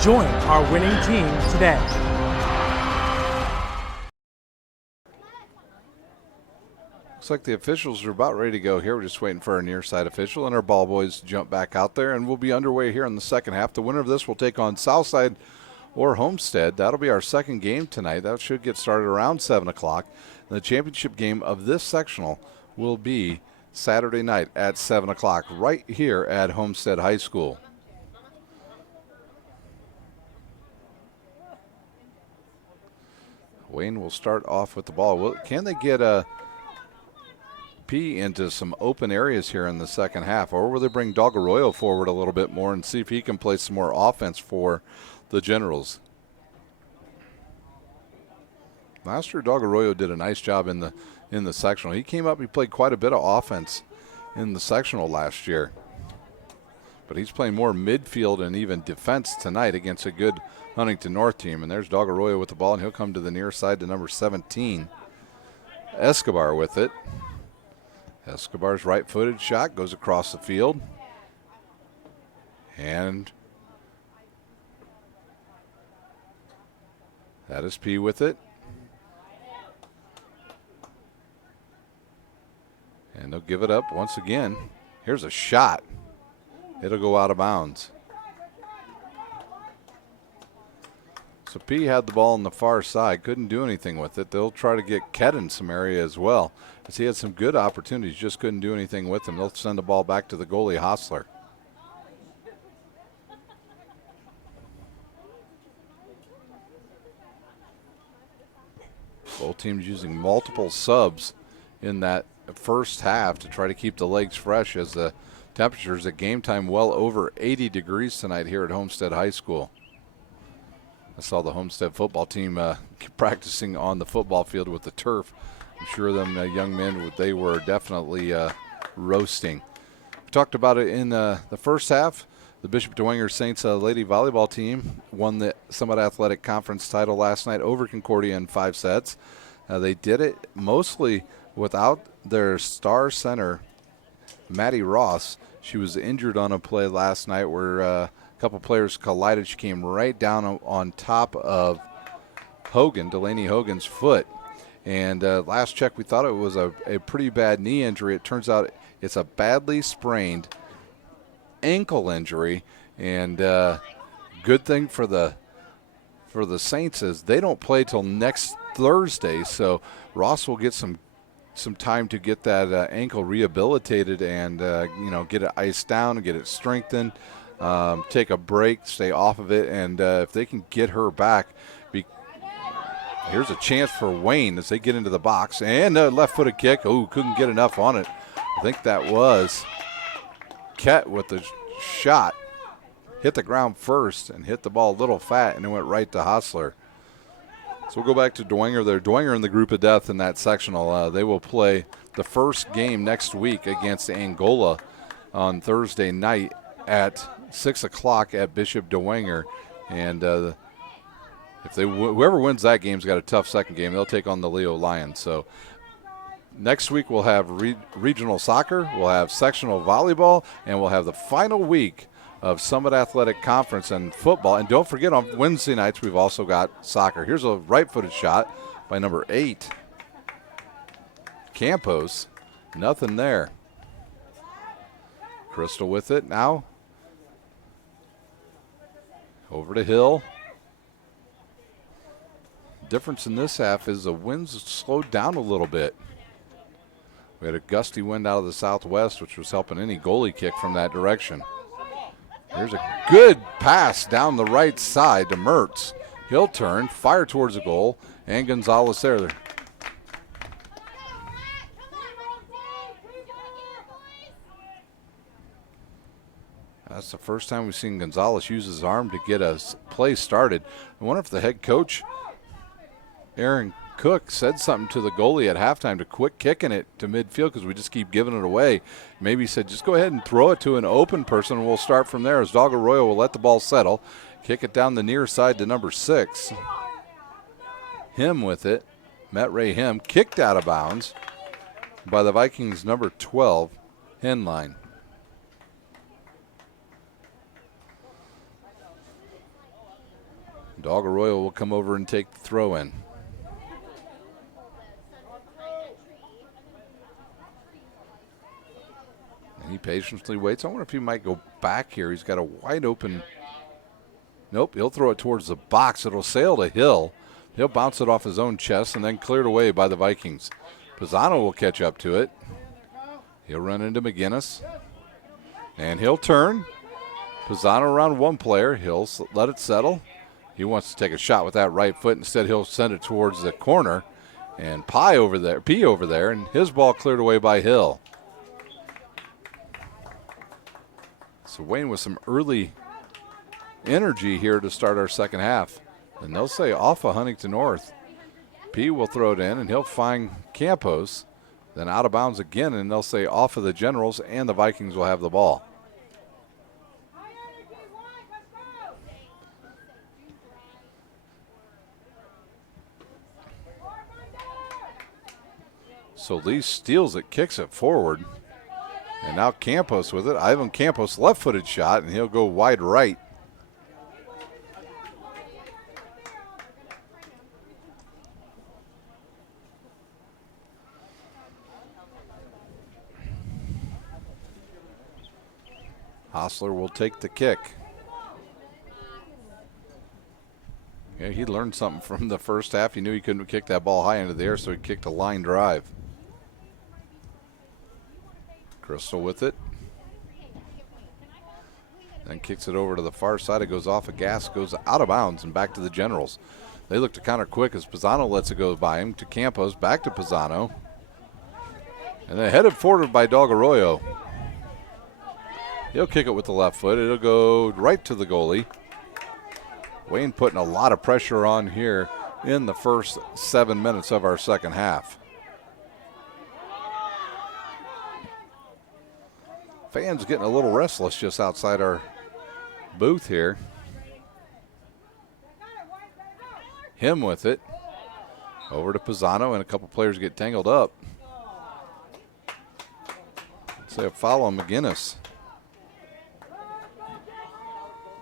Join our winning team today. Looks like the officials are about ready to go here. We're just waiting for our near side official and our ball boys to jump back out there, and we'll be underway here in the second half. The winner of this will take on Southside or Homestead. That'll be our second game tonight. That should get started around 7 o'clock. The championship game of this sectional will be Saturday night at 7 o'clock right here at Homestead High School. Wayne will start off with the ball. Can they get a P into some open areas here in the second half, or will they bring Dog Arroyo forward a little bit more and see if he can play some more offense for the Generals? Last year, Dog Arroyo did a nice job in the sectional. He came up, he played quite a bit of offense in the sectional last year. But he's playing more midfield and even defense tonight against a good Huntington North team. And there's Dog Arroyo with the ball, and he'll come to the near side to number 17. Escobar with it. Escobar's right-footed shot goes across the field. And that is P with it. And they'll give it up once again. Here's a shot. It'll go out of bounds. So P had the ball on the far side, couldn't do anything with it. They'll try to get Ket in some area as well, as he had some good opportunities, just couldn't do anything with him. They'll send the ball back to the goalie, Hostler. Both teams using multiple subs in that first half to try to keep the legs fresh, as the temperatures at game time well over 80 degrees tonight here at Homestead High School. I saw the Homestead football team practicing on the football field with the turf. I'm sure them young men, they were definitely roasting. We talked about it in the first half. The Bishop Dwenger Saints lady volleyball team won the Summit Athletic Conference title last night over Concordia in 5 sets. They did it mostly without their star center, Maddie Ross. She was injured on a play last night where a couple players collided. She came right down on top of Hogan, Delaney Hogan's foot. And last check, we thought it was a pretty bad knee injury. It turns out it's a badly sprained ankle injury. And good thing for the Saints is they don't play till next Thursday. So Ross will get some time to get that ankle rehabilitated and get it iced down and get it strengthened. Take a break, stay off of it, and if they can get her back, here's a chance for Wayne as they get into the box. And a left-footed kick. Oh, couldn't get enough on it. I think that was Ket with the shot. Hit the ground first and hit the ball a little fat, and it went right to Hostler. So we'll go back to Dwenger there. Dwenger in the group of death in that sectional. They will play the first game next week against Angola on Thursday night at 6 o'clock at Bishop Dwenger. And if whoever wins that game's got a tough second game. They'll take on the Leo Lions. So next week we'll have regional soccer, we'll have sectional volleyball, and we'll have the final week of Summit Athletic Conference and football. And don't forget, on Wednesday nights we've also got soccer. Here's a right-footed shot by number 8, Campos. Nothing there. Crystal with it now. Over to Hill. Difference in this half is the winds slowed down a little bit. We had a gusty wind out of the southwest, which was helping any goalie kick from that direction. Here's a good pass down the right side to Mertz. He'll turn, fire towards the goal, and Gonzalez there. That's the first time we've seen Gonzalez use his arm to get a play started. I wonder if the head coach, Aaron Cook, said something to the goalie at halftime to quit kicking it to midfield because we just keep giving it away. Maybe he said, just go ahead and throw it to an open person and we'll start from there, as Dog Arroyo will let the ball settle. Kick it down the near side to number 6. Him with it. Matt Ray Him kicked out of bounds by the Vikings number 12, Henline. Dog Arroyo will come over and take the throw in. And he patiently waits. I wonder if he might go back here. He's got a wide open. Nope, he'll throw it towards the box. It'll sail to Hill. He'll bounce it off his own chest and then cleared away by the Vikings. Pisano will catch up to it. He'll run into McGinnis. And he'll turn. Pisano around one player. He'll let it settle. He wants to take a shot with that right foot. Instead, he'll send it towards the corner. And P over there, and his ball cleared away by Hill. So Wayne with some early energy here to start our second half. And they'll say off of Huntington North. P will throw it in, and he'll find Campos. Then out of bounds again, and they'll say off of the Generals, and the Vikings will have the ball. So Lee steals it, kicks it forward. And now Campos with it. Ivan Campos, left-footed shot, and he'll go wide right. Hostler will take the kick. Yeah, he learned something from the first half. He knew he couldn't kick that ball high into the air, so he kicked a line drive. Crystal with it. Then kicks it over to the far side. It goes off a gas, goes out of bounds, and back to the Generals. They look to counter quick as Pisano lets it go by him. To Campos, back to Pisano. And then headed forward by Dog Arroyo. He'll kick it with the left foot. It'll go right to the goalie. Wayne putting a lot of pressure on here in the first 7 minutes of our second half. Fans getting a little restless just outside our booth here. Him with it. Over to Pisano, and a couple players get tangled up. Say a foul on McGinnis.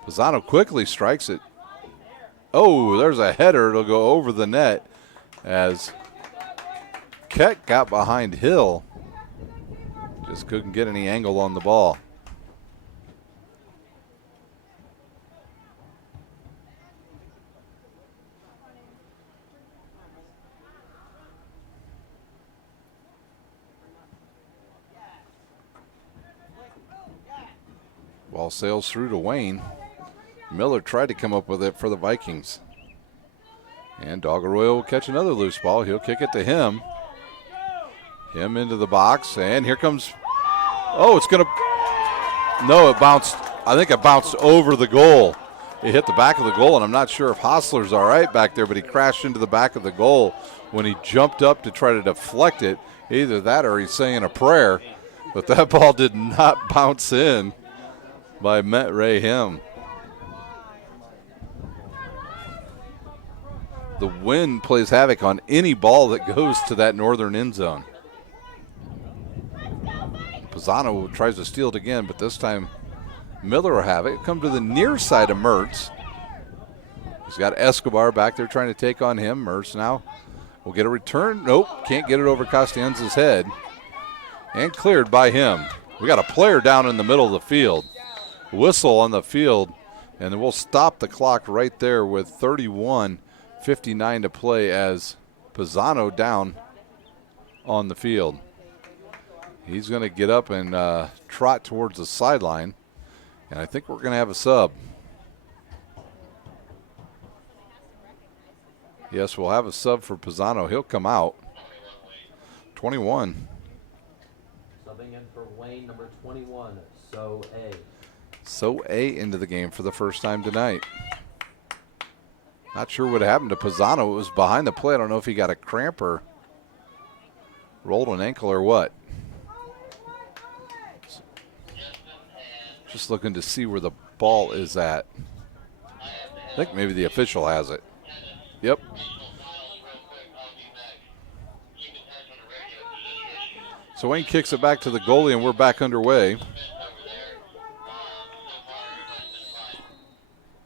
Pisano quickly strikes it. Oh, there's a header. It'll go over the net as Keck got behind Hill. Just couldn't get any angle on the ball. Ball sails through to Wayne. Miller tried to come up with it for the Vikings. And Dog Arroyo will catch another loose ball. He'll kick it to him. Him into the box, and here comes, oh, it's going to, no, it bounced, I think it bounced over the goal. It hit the back of the goal, and I'm not sure if Hostler's all right back there, but he crashed into the back of the goal when he jumped up to try to deflect it. Either that or he's saying a prayer, but that ball did not bounce in by Met Ray Him. The wind plays havoc on any ball that goes to that northern end zone. Pisano tries to steal it again, but this time Miller will have it. Come to the near side of Mertz. He's got Escobar back there trying to take on him. Mertz now will get a return. Nope, can't get it over Costienza's head. And cleared by him. We got a player down in the middle of the field. Whistle on the field, and then we'll stop the clock right there with 31:59 to play as Pisano down on the field. He's going to get up and trot towards the sideline, and I think we're going to have a sub. Yes, we'll have a sub for Pisano. He'll come out. 21. Subbing in for Wayne, number 21, So A. So A into the game for the first time tonight. Not sure what happened to Pisano. It was behind the play. I don't know if he got a cramp or rolled an ankle or what. Just looking to see where the ball is at. I think maybe the official has it. Yep. So Wayne kicks it back to the goalie, and we're back underway.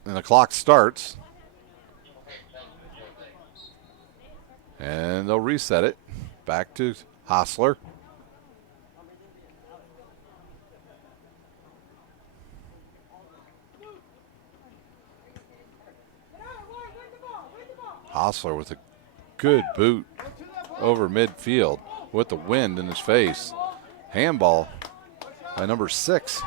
And the clock starts. And they'll reset it. Back to Hostler. Hostler with a good boot over midfield with the wind in his face. Handball by number 6.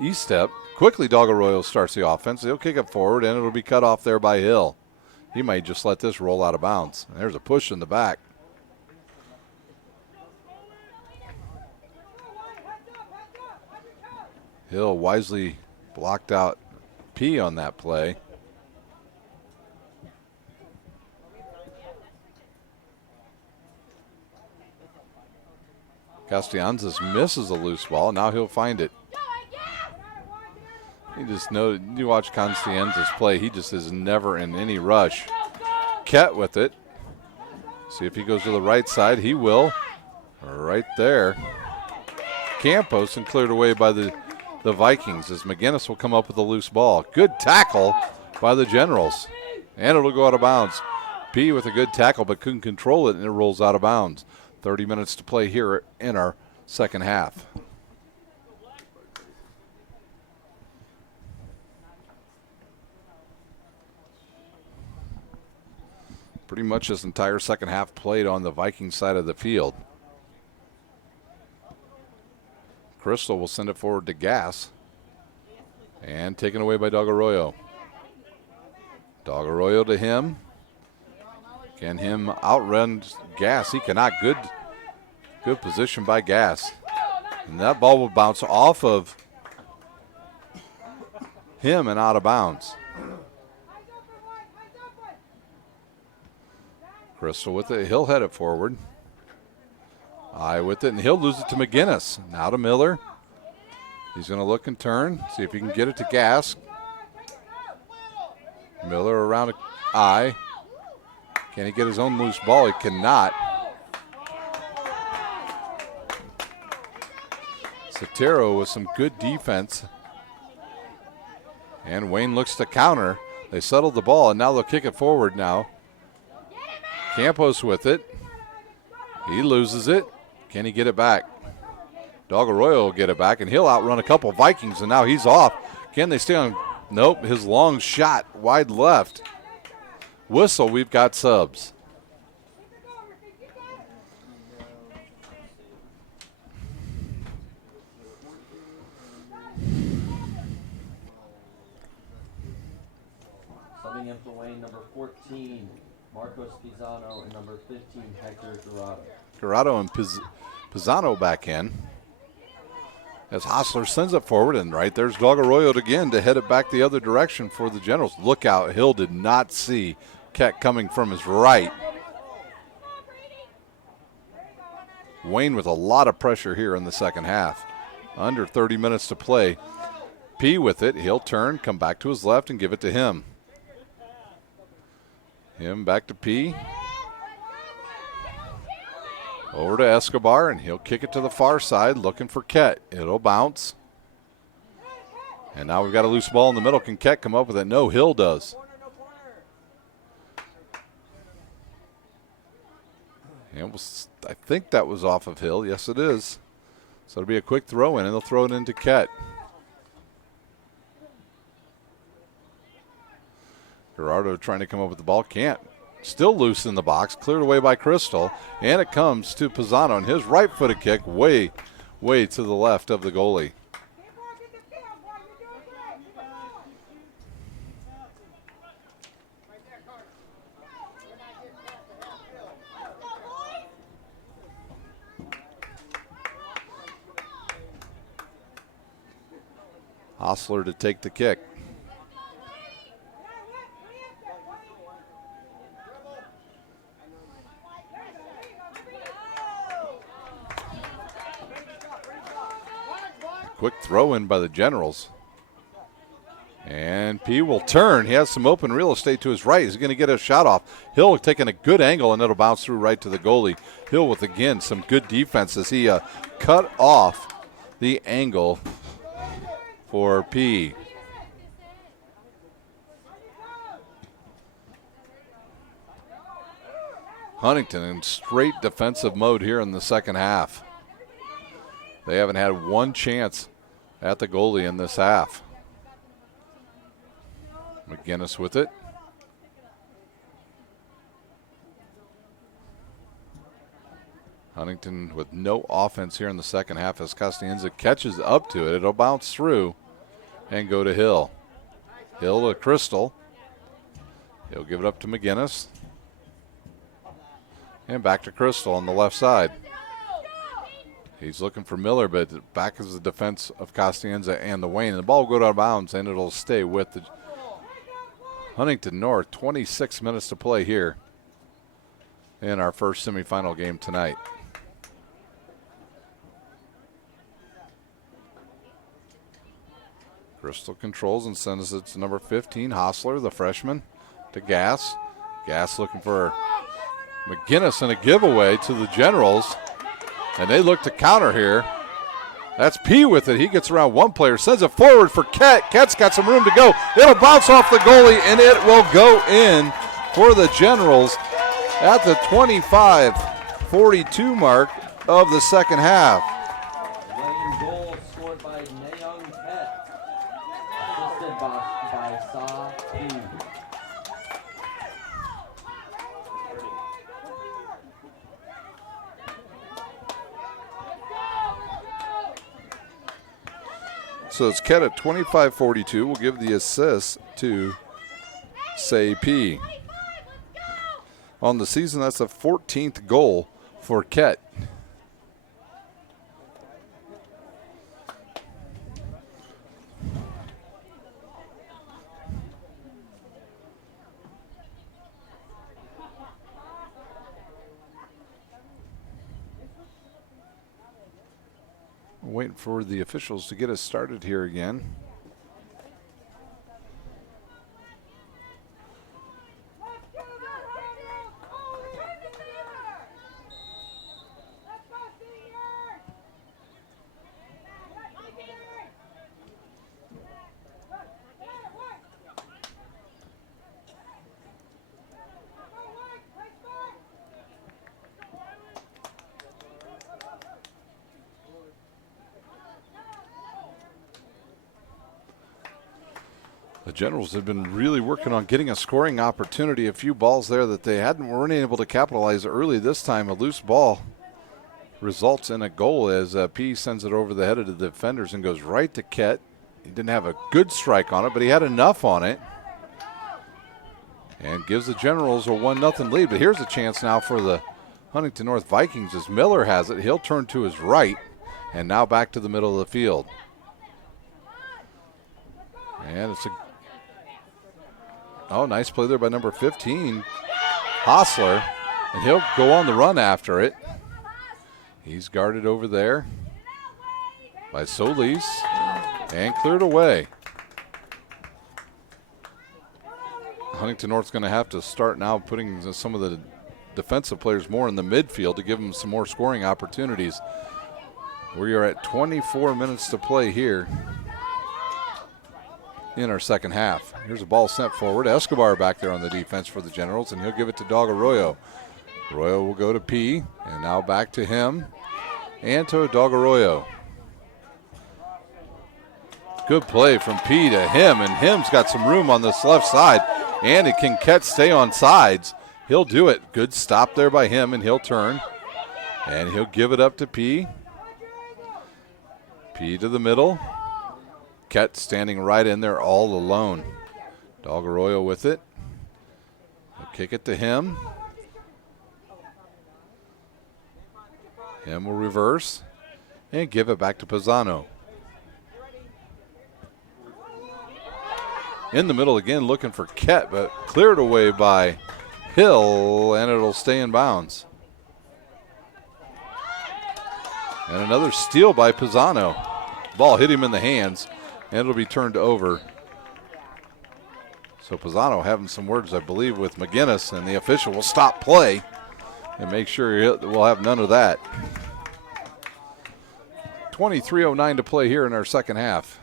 E-step. Quickly, Dog Arroyo starts the offense. He'll kick it forward, and it'll be cut off there by Hill. He might just let this roll out of bounds. And there's a push in the back. Hill wisely blocked out P on that play. Castellanos misses a loose ball. Now he'll find it. You just know, you watch Castellanos play, he just is never in any rush. Ket with it. See if he goes to the right side. He will. Right there. Campos and cleared away by the Vikings as McGinnis will come up with a loose ball. Good tackle by the Generals. And it'll go out of bounds. P with a good tackle but couldn't control it, and it rolls out of bounds. 30 minutes to play here in our second half. Pretty much this entire second half played on the Viking side of the field. Crystal will send it forward to Gass. And taken away by Dog Arroyo. Dog Arroyo to him. Can him outrun Gass? He cannot. Good position by Gass. And that ball will bounce off of him and out of bounds. Crystal with it. He'll head it forward. Eye with it, and he'll lose it to McGinnis. Now to Miller. He's going to look and turn, see if he can get it to Gass. Miller around Eye. Can he get his own loose ball? He cannot. Sotero with some good defense. And Wayne looks to counter. They settled the ball, and now they'll kick it forward now. Campos with it. He loses it. Can he get it back? Dog Arroyo will get it back, and he'll outrun a couple Vikings, and now he's off. Can they stay on? Nope, his long shot wide left. Whistle, we've got subs. Subbing in for Wayne, number 14, Marcos Pisano, and number 15, Hector Dorado. Dorado and Pisano back in. As Hostler sends it forward, and right there's Dog Arroyo again to head it back the other direction for the Generals. Look out, Hill did not see Keck coming from his right. Wayne with a lot of pressure here in the second half. Under 30 minutes to play. P with it, he'll turn, come back to his left and give it to him. Him back to P. Over to Escobar, and he'll kick it to the far side, looking for Kett. It'll bounce. And now we've got a loose ball in the middle. Can Kett come up with it? No, Hill does. And I think that was off of Hill. Yes, it is. So it'll be a quick throw in, and they'll throw it into Kett. Gerardo trying to come up with the ball. Can't. Still loose in the box, cleared away by Crystal, and it comes to Pisano, and his right-footed kick way to the left of the goalie. Hostler to take the kick. Quick throw in by the Generals. And P will turn. He has some open real estate to his right. He's going to get a shot off. Hill taking a good angle, and it'll bounce through right to the goalie. Hill with, again, some good defense as he cut off the angle for P. Huntington in straight defensive mode here in the second half. They haven't had one chance at the goalie in this half. McGinnis with it. Huntington with no offense here in the second half as Costienza catches up to it. It'll bounce through and go to Hill. Hill to Crystal. He'll give it up to McGinnis. And back to Crystal on the left side. He's looking for Miller, but back is the defense of Costienza and the Wayne. And the ball will go out of bounds, and it'll stay with the Huntington North. 26 minutes to play here in our first semifinal game tonight. Crystal controls and sends it to number 15, Hostler, the freshman, to Gass. Gass looking for McGinnis and a giveaway to the Generals. And they look to counter here. That's P with it. He gets around one player, sends it forward for Kett. Kett's got some room to go. It'll bounce off the goalie, and it will go in for the Generals at the 25-42 mark of the second half. Wayne goal scored by Nayoung Kett, assisted by Sa P. So it's Kett at 25-42. We'll give the assist to Say P. On the season, that's the 14th goal for Kett. Waiting for the officials to get us started here again. The Generals have been really working on getting a scoring opportunity. A few balls there that they weren't able to capitalize early this time. A loose ball results in a goal as P sends it over the head of the defenders and goes right to Kett. He didn't have a good strike on it, but he had enough on it. And gives the Generals a 1-0 lead. But here's a chance now for the Huntington North Vikings as Miller has it. He'll turn to his right and now back to the middle of the field. And it's a nice play there by number 15, Hostler, and he'll go on the run after it. He's guarded over there by Solis and cleared away. Huntington North's going to have to start now putting some of the defensive players more in the midfield to give them some more scoring opportunities. We are at 24 minutes to play here in our second half. Here's a ball sent forward. Escobar back there on the defense for the Generals, and he'll give it to Dog Arroyo. Arroyo will go to P, and now back to him and to Dog Arroyo. Good play from P to him, and him's got some room on this left side, and it can Kett stay on sides. He'll do it. Good stop there by him, and he'll turn, and he'll give it up to P. P to the middle. Kett standing right in there all alone. Dog Arroyo with it. He'll kick it to him. Him will reverse and give it back to Pisano. In the middle again looking for Kett, but cleared away by Hill, and it'll stay in bounds. And another steal by Pisano. Ball hit him in the hands, and it'll be turned over. So Pisano having some words, I believe, with McGinnis, and the official will stop play and make sure we'll have none of that. 23:09 to play here in our second half.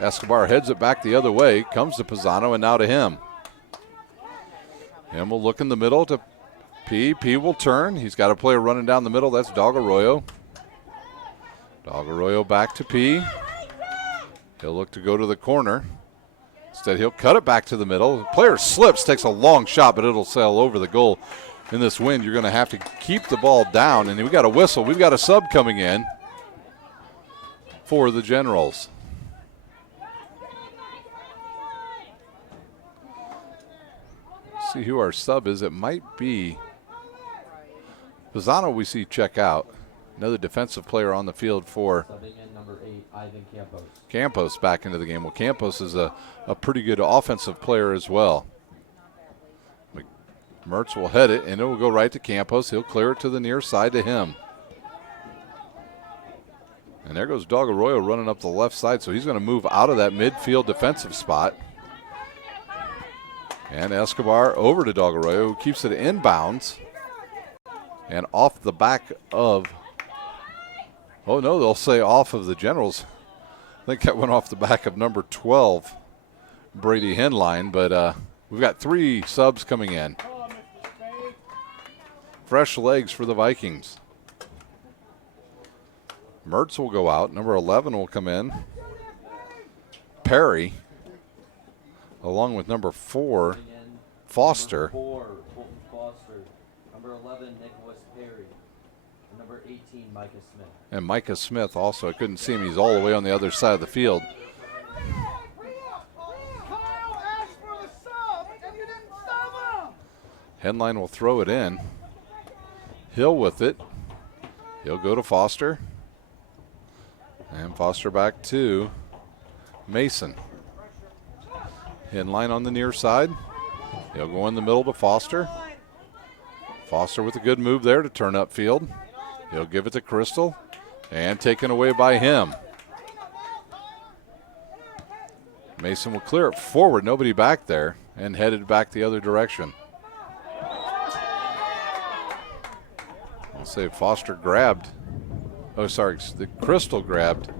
Escobar heads it back the other way, comes to Pisano, and now to him. Him will look in the middle to P. P will turn. He's got a player running down the middle. That's Dog Arroyo. Dog Arroyo back to P. He'll look to go to the corner. Instead, he'll cut it back to the middle. The player slips, takes a long shot, but it'll sail over the goal. In this wind, you're going to have to keep the ball down. And we got a whistle. We've got a sub coming in for the Generals. See who our sub is. It might be Pisano. We see check out. Another defensive player on the field for Subbing in number 8, Ivan Campos. Campos back into the game. Well, Campos is a pretty good offensive player as well. Mertz will head it, and it will go right to Campos. He'll clear it to the near side to him. And there goes Dog Arroyo running up the left side, so he's going to move out of that midfield defensive spot. And Escobar over to Dog Arroyo, who keeps it inbounds. And off the back of, oh no, they'll say off of the Generals. I think that went off the back of number 12, Brady Henline, but we've got 3 subs coming in. Fresh legs for the Vikings. Mertz will go out. Number 11 will come in. Perry, along with number 4, Foster. Number 4, Colton Foster. Number 11, Nicholas Perry. And number 18, Micah Smith. And Micah Smith also. I couldn't see him. He's all the way on the other side of the field. Henline will throw it in. Hill with it. He'll go to Foster. And Foster back to Mason. Henline on the near side. He'll go in the middle to Foster. Foster with a good move there to turn upfield. He'll give it to Crystal. And taken away by him. Mason will clear it forward. Nobody back there. And headed back the other direction. I'll say Foster grabbed. Oh, sorry. The Crystal grabbed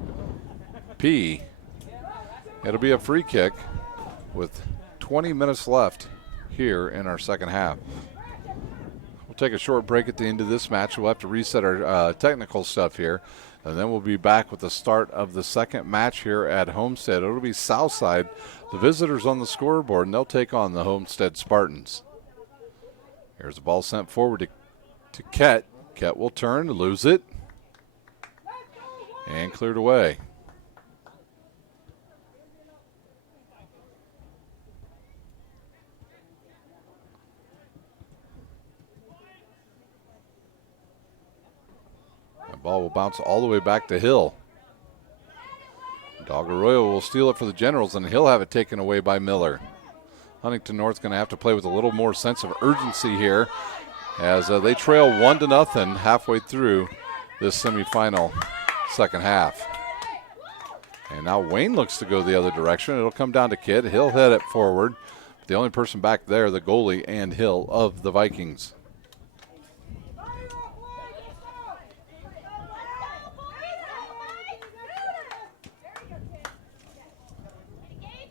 P. It'll be a free kick with 20 minutes left here in our second half. We'll take a short break at the end of this match. We'll have to reset our technical stuff here, and then we'll be back with the start of the second match here at Homestead. It'll be Southside, the visitors on the scoreboard, and they'll take on the Homestead Spartans. Here's the ball sent forward to Ket. Ket will turn, lose it, and cleared away. The ball will bounce all the way back to Hill. Dog Arroyo will steal it for the Generals, and he'll have it taken away by Miller. Huntington North's going to have to play with a little more sense of urgency here as they trail 1-0 halfway through this semifinal second half. And now Wayne looks to go the other direction. It'll come down to Kidd. He'll head it forward. The only person back there, the goalie and Hill of the Vikings.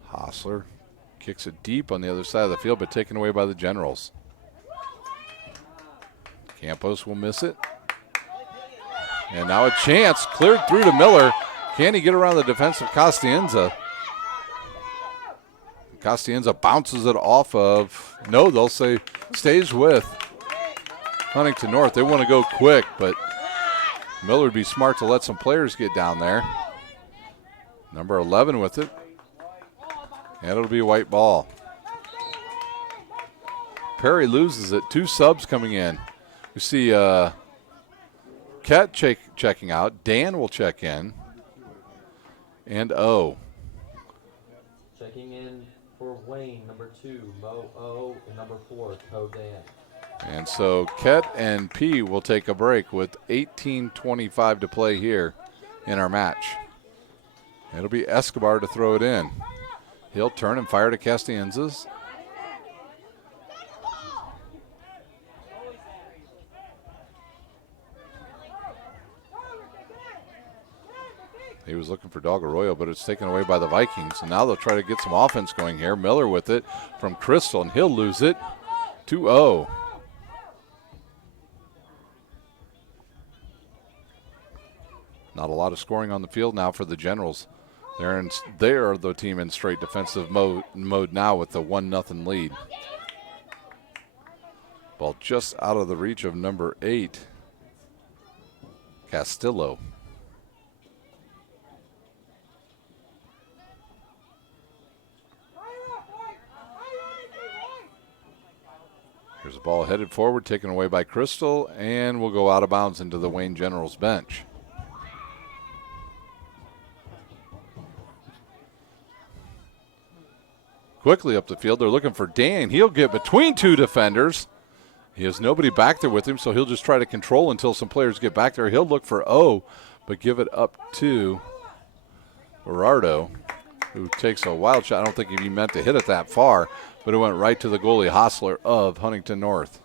Hostler kicks it deep on the other side of the field, but taken away by the Generals. Campos will miss it. And now a chance, cleared through to Miller. Can he get around the defense of Costienza? Costienza bounces it off of, no, they'll say stays with Huntington North. They want to go quick, but Miller would be smart to let some players get down there. Number 11 with it. And it'll be a white ball. Perry loses it. 2 subs coming in. We see Ket checking out. Dan will check in. And O. Checking in for Wayne, number 2, Mo O, and number 4, Co Dan. And so Ket and P will take a break with 18:25 to play here in our match. It'll be Escobar to throw it in. He'll turn and fire to Castienzas. He was looking for Dog Arroyo, but it's taken away by the Vikings. And now they'll try to get some offense going here. Miller with it from Crystal, and he'll lose it. 2-0. Not a lot of scoring on the field now for the Generals. They are the team in straight defensive mode now with the 1-0 lead. Ball just out of the reach of number 8, Castillo. Here's the ball headed forward, taken away by Crystal, and will go out of bounds into the Wayne Generals bench. Quickly up the field, they're looking for Dan. He'll get between 2 defenders. He has nobody back there with him, so he'll just try to control until some players get back there. He'll look for O, but give it up to Gerardo, who takes a wild shot. I don't think he meant to hit it that far, but it went right to the goalie, Hostler of Huntington North.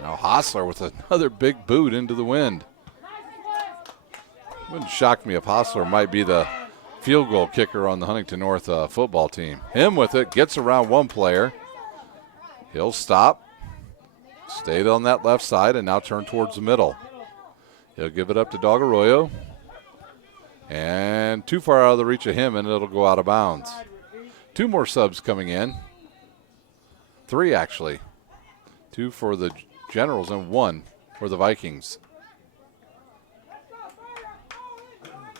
Now Hostler with another big boot into the wind. Wouldn't shock me if Hostler might be the field goal kicker on the Huntington North football team. Him with it, gets around one player. He'll stop, stay on that left side, and now turn towards the middle. He'll give it up to Dog Arroyo. And too far out of the reach of him, and it'll go out of bounds. 2 more subs coming in. 3, actually. 2 for the Generals and 1 for the Vikings.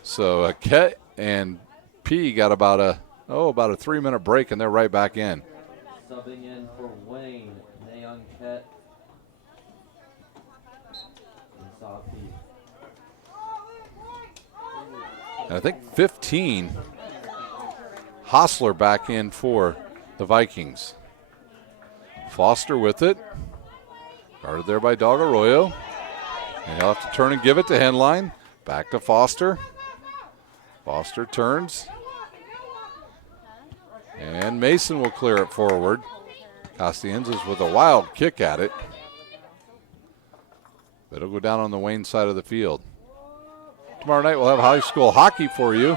So Ket and P got about a 3-minute break, and they're right back in. Subbing in for Wayne, Nayon Ket. And Safi. And I think 15, Hostler back in for the Vikings. Foster with it. Guarded there by Dog Arroyo. And he'll have to turn and give it to Henline. Back to Foster. Foster turns. And Mason will clear it forward. Castienzas with a wild kick at it. But it'll go down on the Wayne side of the field. Tomorrow night we'll have high school hockey for you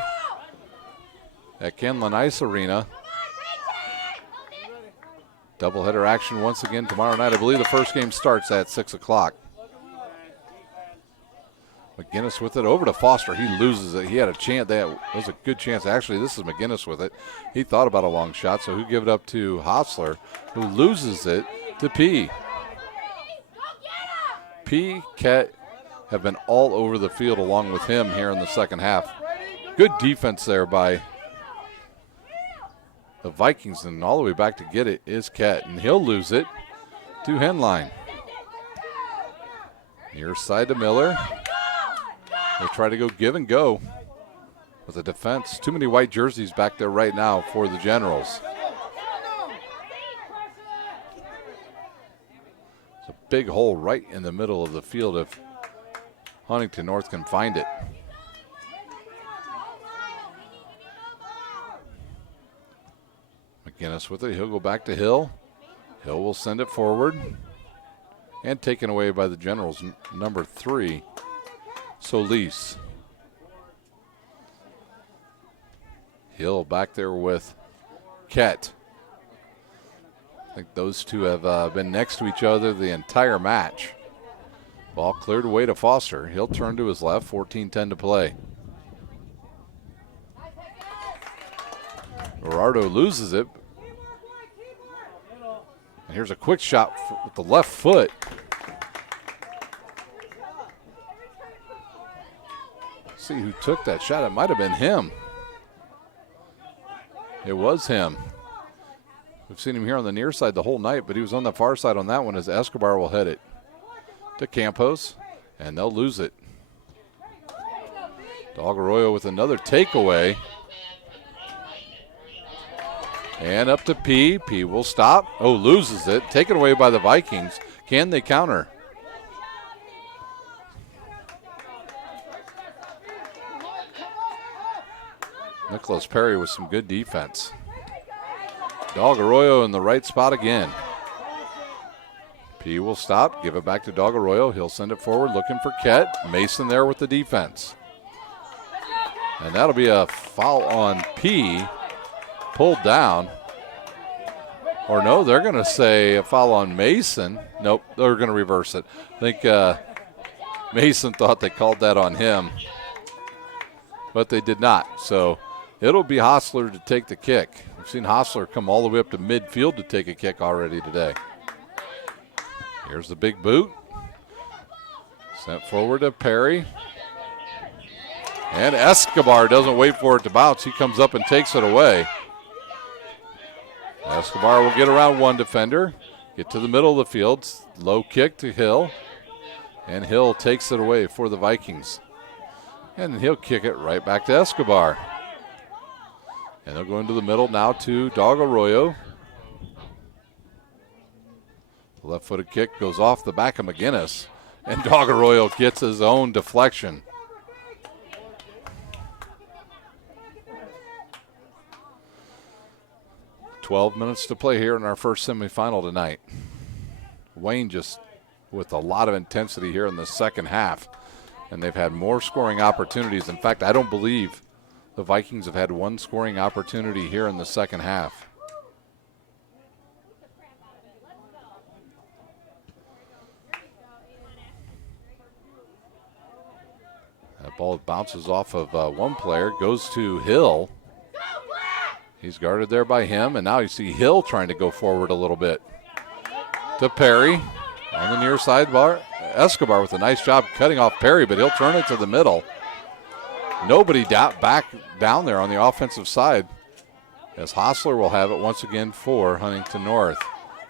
at Kenlin Ice Arena. Doubleheader action once again tomorrow night. I believe the first game starts at 6 o'clock. McGinnis with it over to Foster. He loses it. He had a chance. That was a good chance. Actually, this is McGinnis with it. He thought about a long shot, so he'll give it up to Hostler, who loses it to P. P, Ket have been all over the field along with him here in the second half. Good defense there by the Vikings, and all the way back to get it is Ket, and he'll lose it to Henline. Near side to Miller. They'll try to go give and go with the defense. Too many white jerseys back there right now for the Generals. It's a big hole right in the middle of the field if Huntington North can find it. McGinnis with it. He'll go back to Hill. Hill will send it forward. And taken away by the Generals, number 3, Solis. Hill back there with Ket. I think those two have been next to each other the entire match. Ball cleared away to Foster. He'll turn to his left, 14-10 to play. Gerardo loses it. And here's a quick shot with the left foot. See who took that shot. It might have been him. It was him. We've seen him here on the near side the whole night, but he was on the far side on that one as Escobar will head it to Campos, and they'll lose it. Dog Arroyo with another takeaway. And up to P. P will stop. Oh, loses it. Taken away by the Vikings. Can they counter? Nicholas Perry with some good defense. Dog Arroyo in the right spot again. P will stop, give it back to Dog Arroyo. He'll send it forward looking for Ket. Mason there with the defense. And that'll be a foul on P. Pulled down. Or no, they're going to say a foul on Mason. Nope, they're going to reverse it. I think Mason thought they called that on him. But they did not. So it'll be Hostler to take the kick. We've seen Hostler come all the way up to midfield to take a kick already today. Here's the big boot. Sent forward to Perry. And Escobar doesn't wait for it to bounce. He comes up and takes it away. Escobar will get around one defender, get to the middle of the field. Low kick to Hill. And Hill takes it away for the Vikings. And he'll kick it right back to Escobar. And they'll go into the middle now to Dog Arroyo. The left-footed kick goes off the back of McGinnis. And Dog Arroyo gets his own deflection. "12 minutes to play here in our first semifinal tonight. Wayne just with a lot of intensity here in the second half. And they've had more scoring opportunities. In fact, I don't believe the Vikings have had one scoring opportunity here in the second half. That ball bounces off of one player, goes to Hill. He's guarded there by him, and now you see Hill trying to go forward a little bit. To Perry on the near sidebar. Escobar with a nice job cutting off Perry, but he'll turn it to the middle. Nobody back down there on the offensive side, as Hostler will have it once again for Huntington North.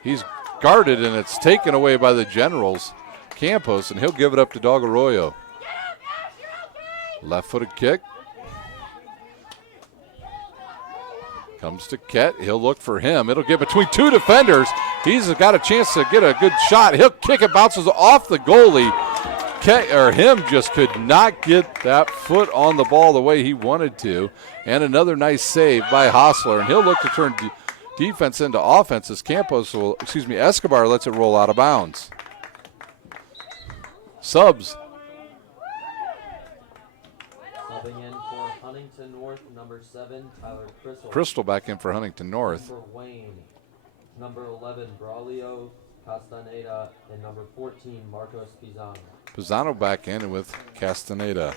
He's guarded, and it's taken away by the Generals, Campos, and he'll give it up to Dog Arroyo. Left-footed kick. Comes to Kett. He'll look for him. It'll get between two defenders. He's got a chance to get a good shot. He'll kick it, bounces off the goalie. Him just could not get that foot on the ball the way he wanted to. And another nice save by Hostler. And he'll look to turn defense into offense as Escobar lets it roll out of bounds. Subs. Subbing in for Huntington North, number 7, Tyler Crystal. Crystal back in for Huntington North. For Wayne, number 11, Braulio Castaneda, and number 14, Marcos Pisano. Pisano back in with Castaneda.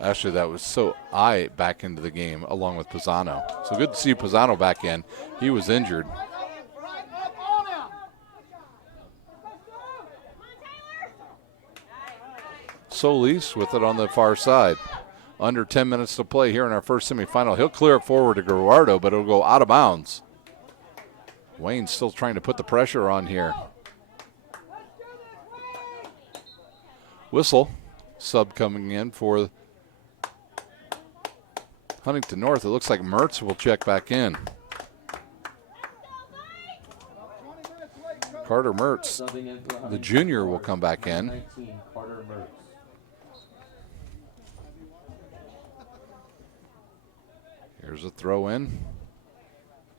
Actually, that was I back into the game along with Pisano. So good to see Pisano back in. He was injured. Solis with it on the far side. Under 10 minutes to play here in our first semifinal. He'll clear it forward to Guardo, but it'll go out of bounds. Wayne's still trying to put the pressure on here. Whistle, sub coming in for Huntington North. It looks like Mertz will check back in. Carter Mertz, the junior, will come back in. 19, Carter Mertz. Here's a throw in.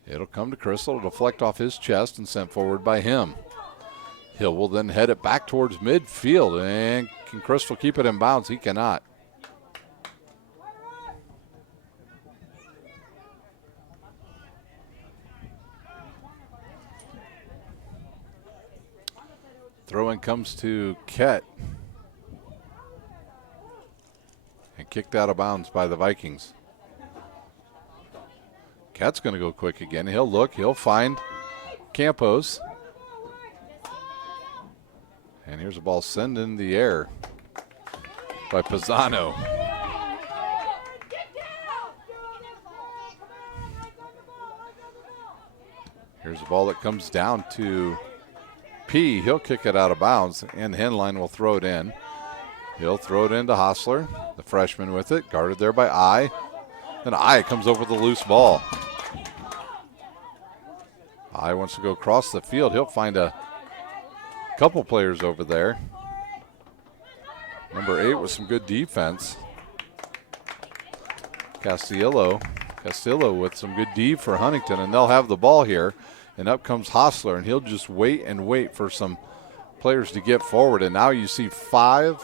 It'll come to Crystal. It'll deflect off his chest and sent forward by him. Hill will then head it back towards midfield. And can Crystal keep it in bounds? He cannot. Throw in comes to Kett. And kicked out of bounds by the Vikings. Kett's going to go quick again. He'll look. He'll find Campos. And here's a ball sent in the air by Pisano. Here's a ball that comes down to P. He'll kick it out of bounds, and Henline will throw it in. He'll throw it into Hostler, the freshman with it, guarded there by I. And I comes over the loose ball. I wants to go across the field. He'll find a couple players over there. Number 8 with some good defense. Castillo with some good D for Huntington, and they'll have the ball here. And up comes Hostler, and he'll just wait and wait for some players to get forward. And now you see 5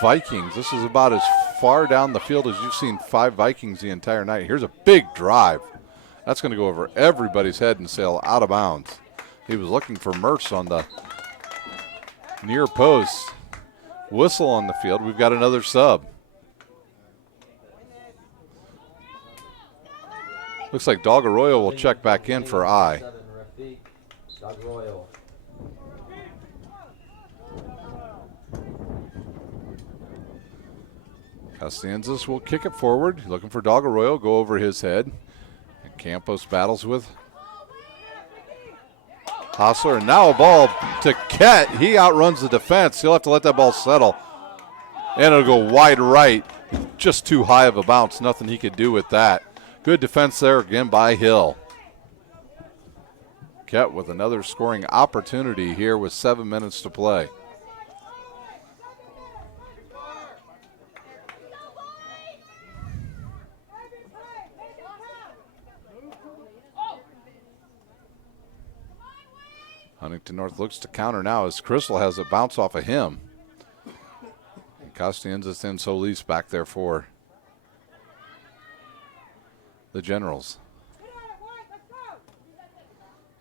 Vikings. This is about as far down the field as you've seen 5 Vikings the entire night. Here's a big drive. That's going to go over everybody's head and sail out of bounds. He was looking for Mertz on the near post. Whistle on the field. We've got another sub. Looks like Dog Arroyo will check back in for I. Dog Arroyo. Costanzas will kick it forward. Looking for Dog Arroyo. Go over his head. And Campos battles with Hostler. And now a ball to Kett. He outruns the defense. He'll have to let that ball settle. And it'll go wide right. Just too high of a bounce. Nothing he could do with that. Good defense there again by Hill. Kett with another scoring opportunity here with 7 minutes to play. Huntington North looks to counter now as Crystal has a bounce off of him. And Costienza and Solis back there for the Generals.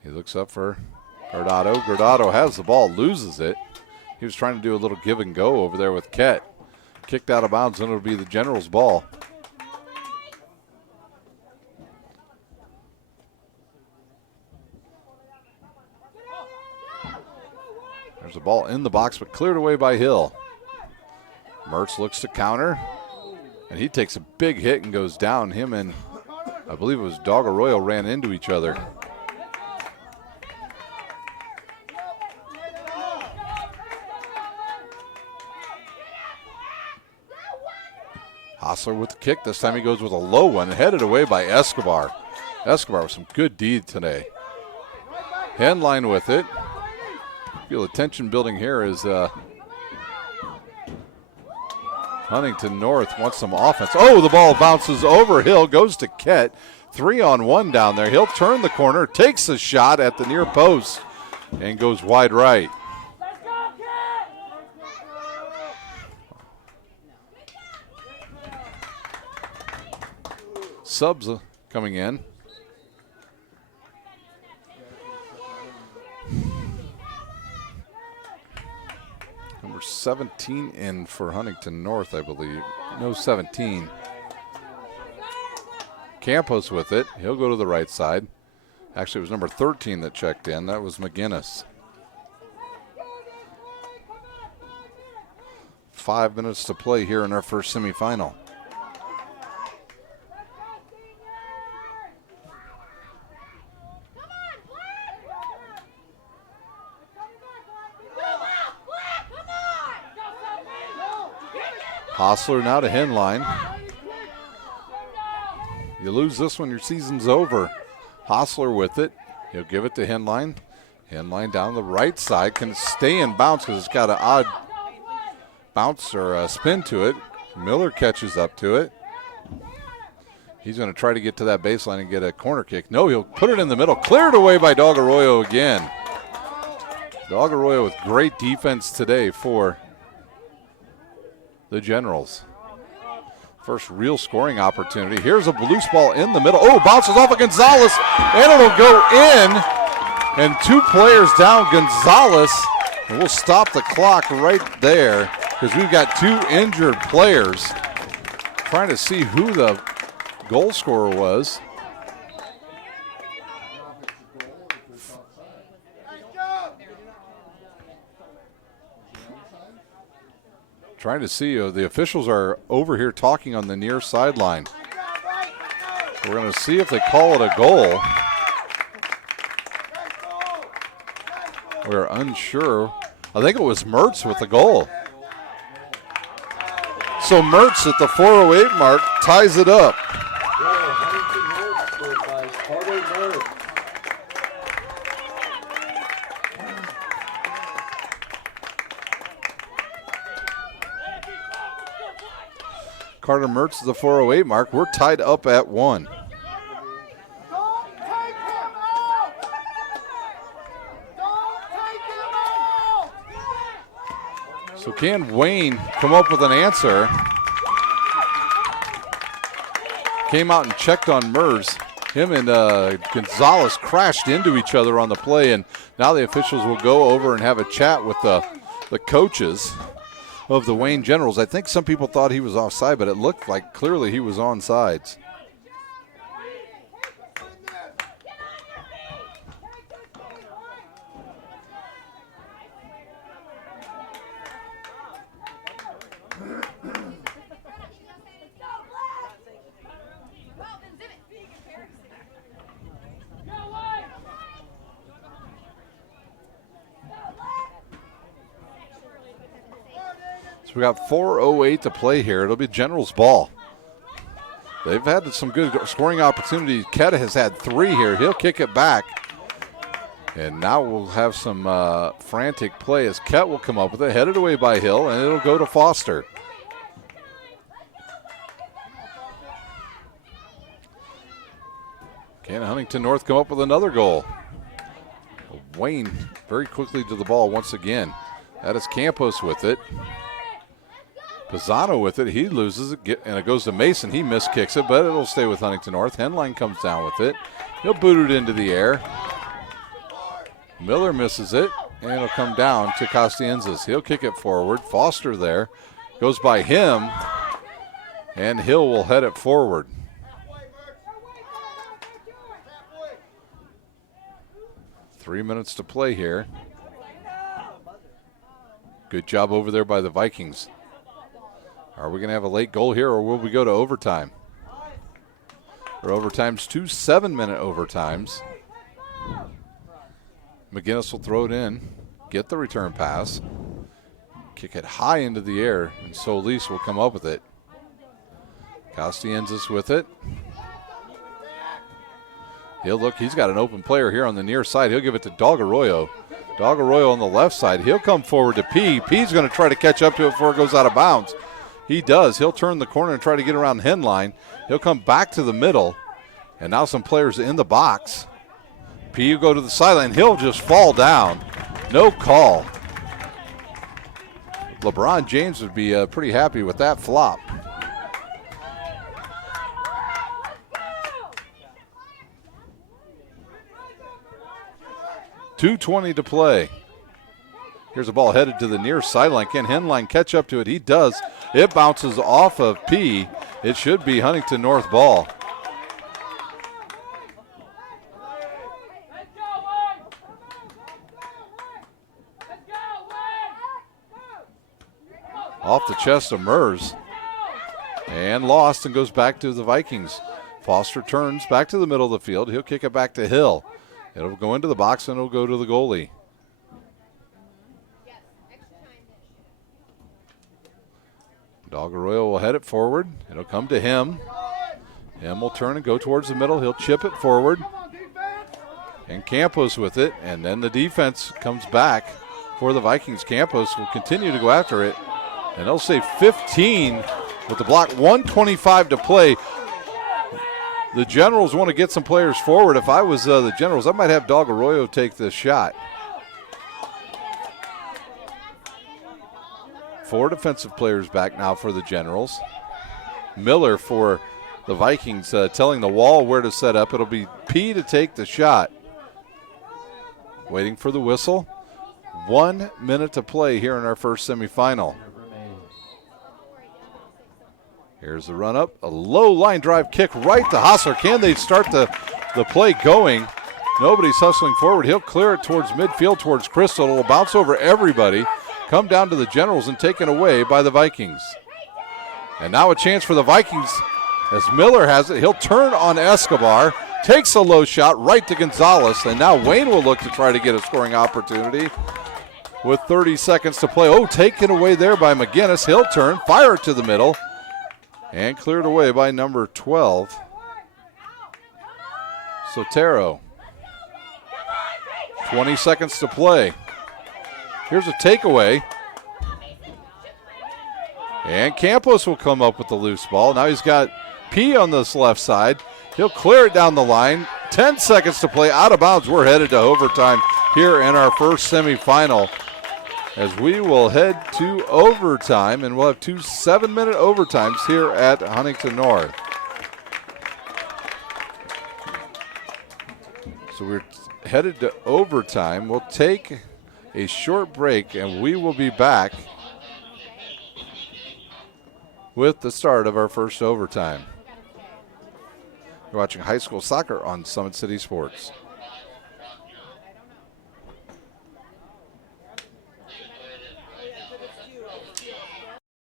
He looks up for Guardado. Guardado has the ball, loses it. He was trying to do a little give and go over there with Kett. Kicked out of bounds, and it'll be the Generals' ball. There's a ball in the box, but cleared away by Hill. Mertz looks to counter, and he takes a big hit and goes down. Him and I believe it was Dog Arroyo ran into each other. Hostler with the kick. This time he goes with a low one, headed away by Escobar. Escobar with some good deed today. Henline with it. Feel the tension building here as Huntington North wants some offense. Oh, the ball bounces over Hill, goes to Kett. 3-on-1 down there. He'll turn the corner, takes a shot at the near post, and goes wide right. Subs coming in. Number 17 in for Huntington North, I believe. No, 17. Campos with it. He'll go to the right side. Actually, it was number 13 that checked in. That was McGinnis. 5 minutes to play here in our first semifinal. Hostler now to Henline. You lose this one, your season's over. Hostler with it. He'll give it to Henline. Henline down the right side. Can stay in bounce because it's got an odd bounce or a spin to it. Miller catches up to it. He's going to try to get to that baseline and get a corner kick. No, he'll put it in the middle. Cleared away by Dog Arroyo again. Dog Arroyo with great defense today for the Generals. First real scoring opportunity. Here's a loose ball in the middle. Oh, bounces off of Gonzalez, and it'll go in. And 2 players down, Gonzalez. And we'll stop the clock right there because we've got 2 injured players. Trying to see who the goal scorer was. Trying to see, the officials are over here talking on the near sideline. We're going to see if they call it a goal. We're unsure. I think it was Mertz with the goal. So Mertz at the 4:08 mark ties it up. Carter Mertz is the 4:08 mark. We're tied up at 1. So can Wayne come up with an answer? Came out and checked on Merz. Him and Gonzalez crashed into each other on the play, and now the officials will go over and have a chat with the coaches of the Wayne Generals. I think some people thought he was offside, but it looked like clearly he was onsides. We got 4:08 to play here. It'll be General's ball. They've had some good scoring opportunities. Ketta has had 3 here. He'll kick it back. And now we'll have some frantic play as Kett will come up with it. Headed away by Hill, and it'll go to Foster. Can Huntington North come up with another goal? Wayne very quickly to the ball once again. That is Campos with it. Pisano with it. He loses it, and it goes to Mason. He miskicks it, but it'll stay with Huntington North. Henline comes down with it. He'll boot it into the air. Miller misses it, and it'll come down to Costienzas. He'll kick it forward. Foster there. Goes by him, and Hill will head it forward. Three minutes to play here. Good job over there by the Vikings. Are we going to have a late goal here, or will we go to overtime? Or overtimes, 2 7-minute overtimes. McGinnis will throw it in, get the return pass, kick it high into the air, and Solis will come up with it. Costienzas with it. He'll look, he's got an open player here on the near side. He'll give it to Dog-Arroyo. Dog-Arroyo on the left side. He'll come forward to P. P's going to try to catch up to it before it goes out of bounds. He does. He'll turn the corner and try to get around Henline. He'll come back to the middle. And now some players in the box. P will go to the sideline. He'll just fall down. No call. LeBron James would be pretty happy with that flop. .220 to play. Here's a ball headed to the near sideline. Can Henline catch up to it? He does. It bounces off of P. It should be Huntington North ball. Off the chest of Mers. And lost and goes back to the Vikings. Foster turns back to the middle of the field. He'll kick it back to Hill. It'll go into the box and it'll go to the goalie. Dog-Arroyo will head it forward. It'll come to him. Him will turn and go towards the middle. He'll chip it forward. And Campos with it. And then the defense comes back for the Vikings. Campos will continue to go after it. And they'll say 15 with the block. 1:25 to play. The Generals want to get some players forward. If I was the Generals, I might have Dog-Arroyo take this shot. 4 defensive players back now for the Generals. Miller for the Vikings telling the wall where to set up. It'll be P to take the shot. Waiting for the whistle. 1 minute to play here in our first semifinal. Here's the run up, a low line drive kick right to Hassler. Can they start the play going? Nobody's hustling forward. He'll clear it towards midfield, towards Crystal. It'll bounce over everybody, come down to the Generals and taken away by the Vikings. And now a chance for the Vikings as Miller has it. He'll turn on Escobar, takes a low shot right to Gonzalez, and now Wayne will look to try to get a scoring opportunity with 30 seconds to play. Oh, taken away there by McGinnis. He'll turn, fire it to the middle. And cleared away by number 12, Sotero. 20 seconds to play. Here's a takeaway. And Campos will come up with the loose ball. Now he's got P on this left side. He'll clear it down the line. 10 seconds to play, out of bounds. We're headed to overtime here in our first semifinal, as we will head to overtime, and we'll have 2 7-minute overtimes here at Huntington North. So we're headed to overtime. We'll take a short break, and we will be back with the start of our first overtime. You're watching high school soccer on Summit City Sports.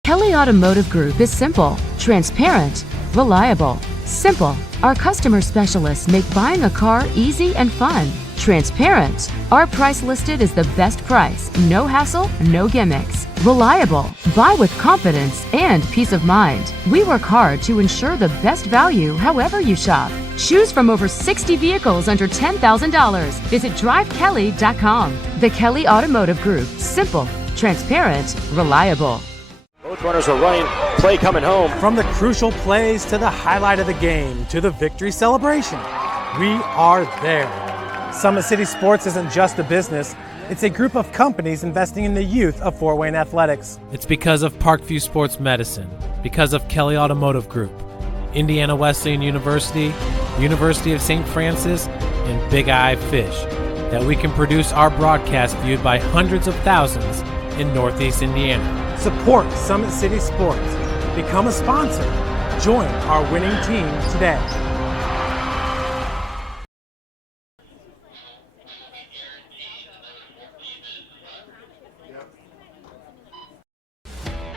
Kelly Automotive Group is simple, transparent, reliable. Simple. Our customer specialists make buying a car easy and fun. Transparent. Our price listed is the best price. No hassle, no gimmicks. Reliable. Buy with confidence and peace of mind. We work hard to ensure the best value however you shop. Choose from over 60 vehicles under $10,000. Visit drivekelly.com. The Kelly Automotive Group. Simple, transparent, reliable. Both runners are running, play coming home. From the crucial plays to the highlight of the game to the victory celebration, we are there. Summit City Sports isn't just a business, it's a group of companies investing in the youth of Fort Wayne athletics. It's because of Parkview Sports Medicine, because of Kelly Automotive Group, Indiana Wesleyan University, University of St. Francis, and Big Eye Fish, that we can produce our broadcast viewed by hundreds of thousands in Northeast Indiana. Support Summit City Sports. Become a sponsor. Join our winning team today.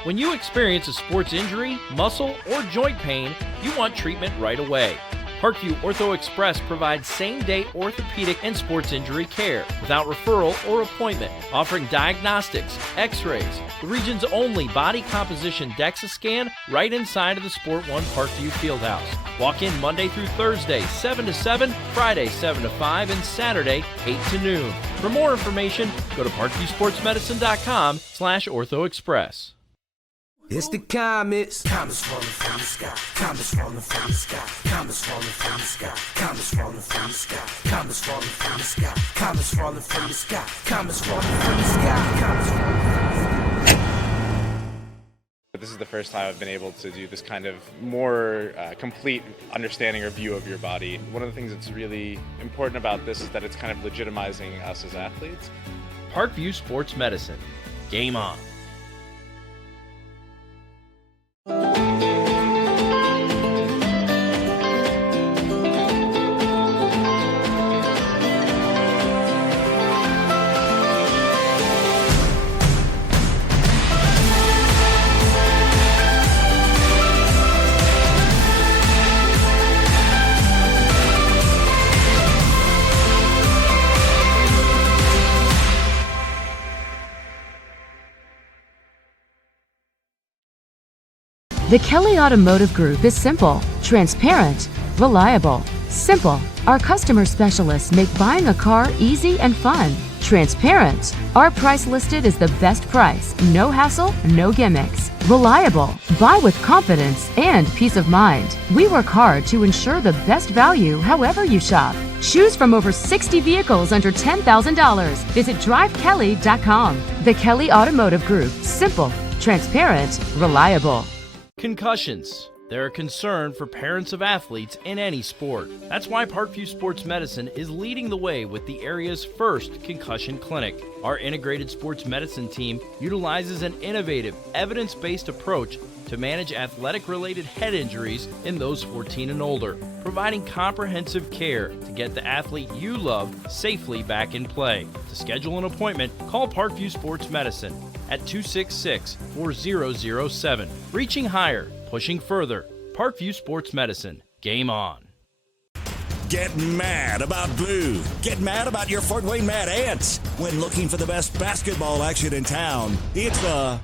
When you experience a sports injury, muscle, or joint pain, you want treatment right away. Parkview Ortho Express provides same-day orthopedic and sports injury care without referral or appointment, offering diagnostics, x-rays, the region's only body composition DEXA scan right inside of the Sport One Parkview Fieldhouse. Walk in Monday through Thursday, 7 to 7, Friday, 7 to 5, and Saturday, 8 to noon. For more information, go to parkviewsportsmedicine.com/orthoexpress. It's the comets. Comets falling from the sky. Comets falling from the sky. Comets falling from the sky. Comets falling from the sky. Comets falling from the sky. Comets falling from the sky. Comets falling from the sky. Comets falling from the sky. This is the first time I've been able to do this kind of more complete understanding or view of your body. One of the things that's really important about this is that it's kind of legitimizing us as athletes. Parkview Sports Medicine. Game on. The Kelly Automotive Group is simple, transparent, reliable. Simple. Our customer specialists make buying a car easy and fun. Transparent. Our price listed is the best price. No hassle, no gimmicks. Reliable. Buy with confidence and peace of mind. We work hard to ensure the best value however you shop. Choose from over 60 vehicles under $10,000. Visit drivekelly.com. The Kelly Automotive Group. Simple, transparent, reliable. Concussions. They're a concern for parents of athletes in any sport. That's why Parkview Sports Medicine is leading the way with the area's first concussion clinic. Our integrated sports medicine team utilizes an innovative, evidence-based approach to manage athletic-related head injuries in those 14 and older, providing comprehensive care to get the athlete you love safely back in play. To schedule an appointment, call Parkview Sports Medicine at 266-4007. Reaching higher, pushing further. Parkview Sports Medicine. Game on. Get mad about blue. Get mad about your Fort Wayne Mad Ants. When looking for the best basketball action in town, it's the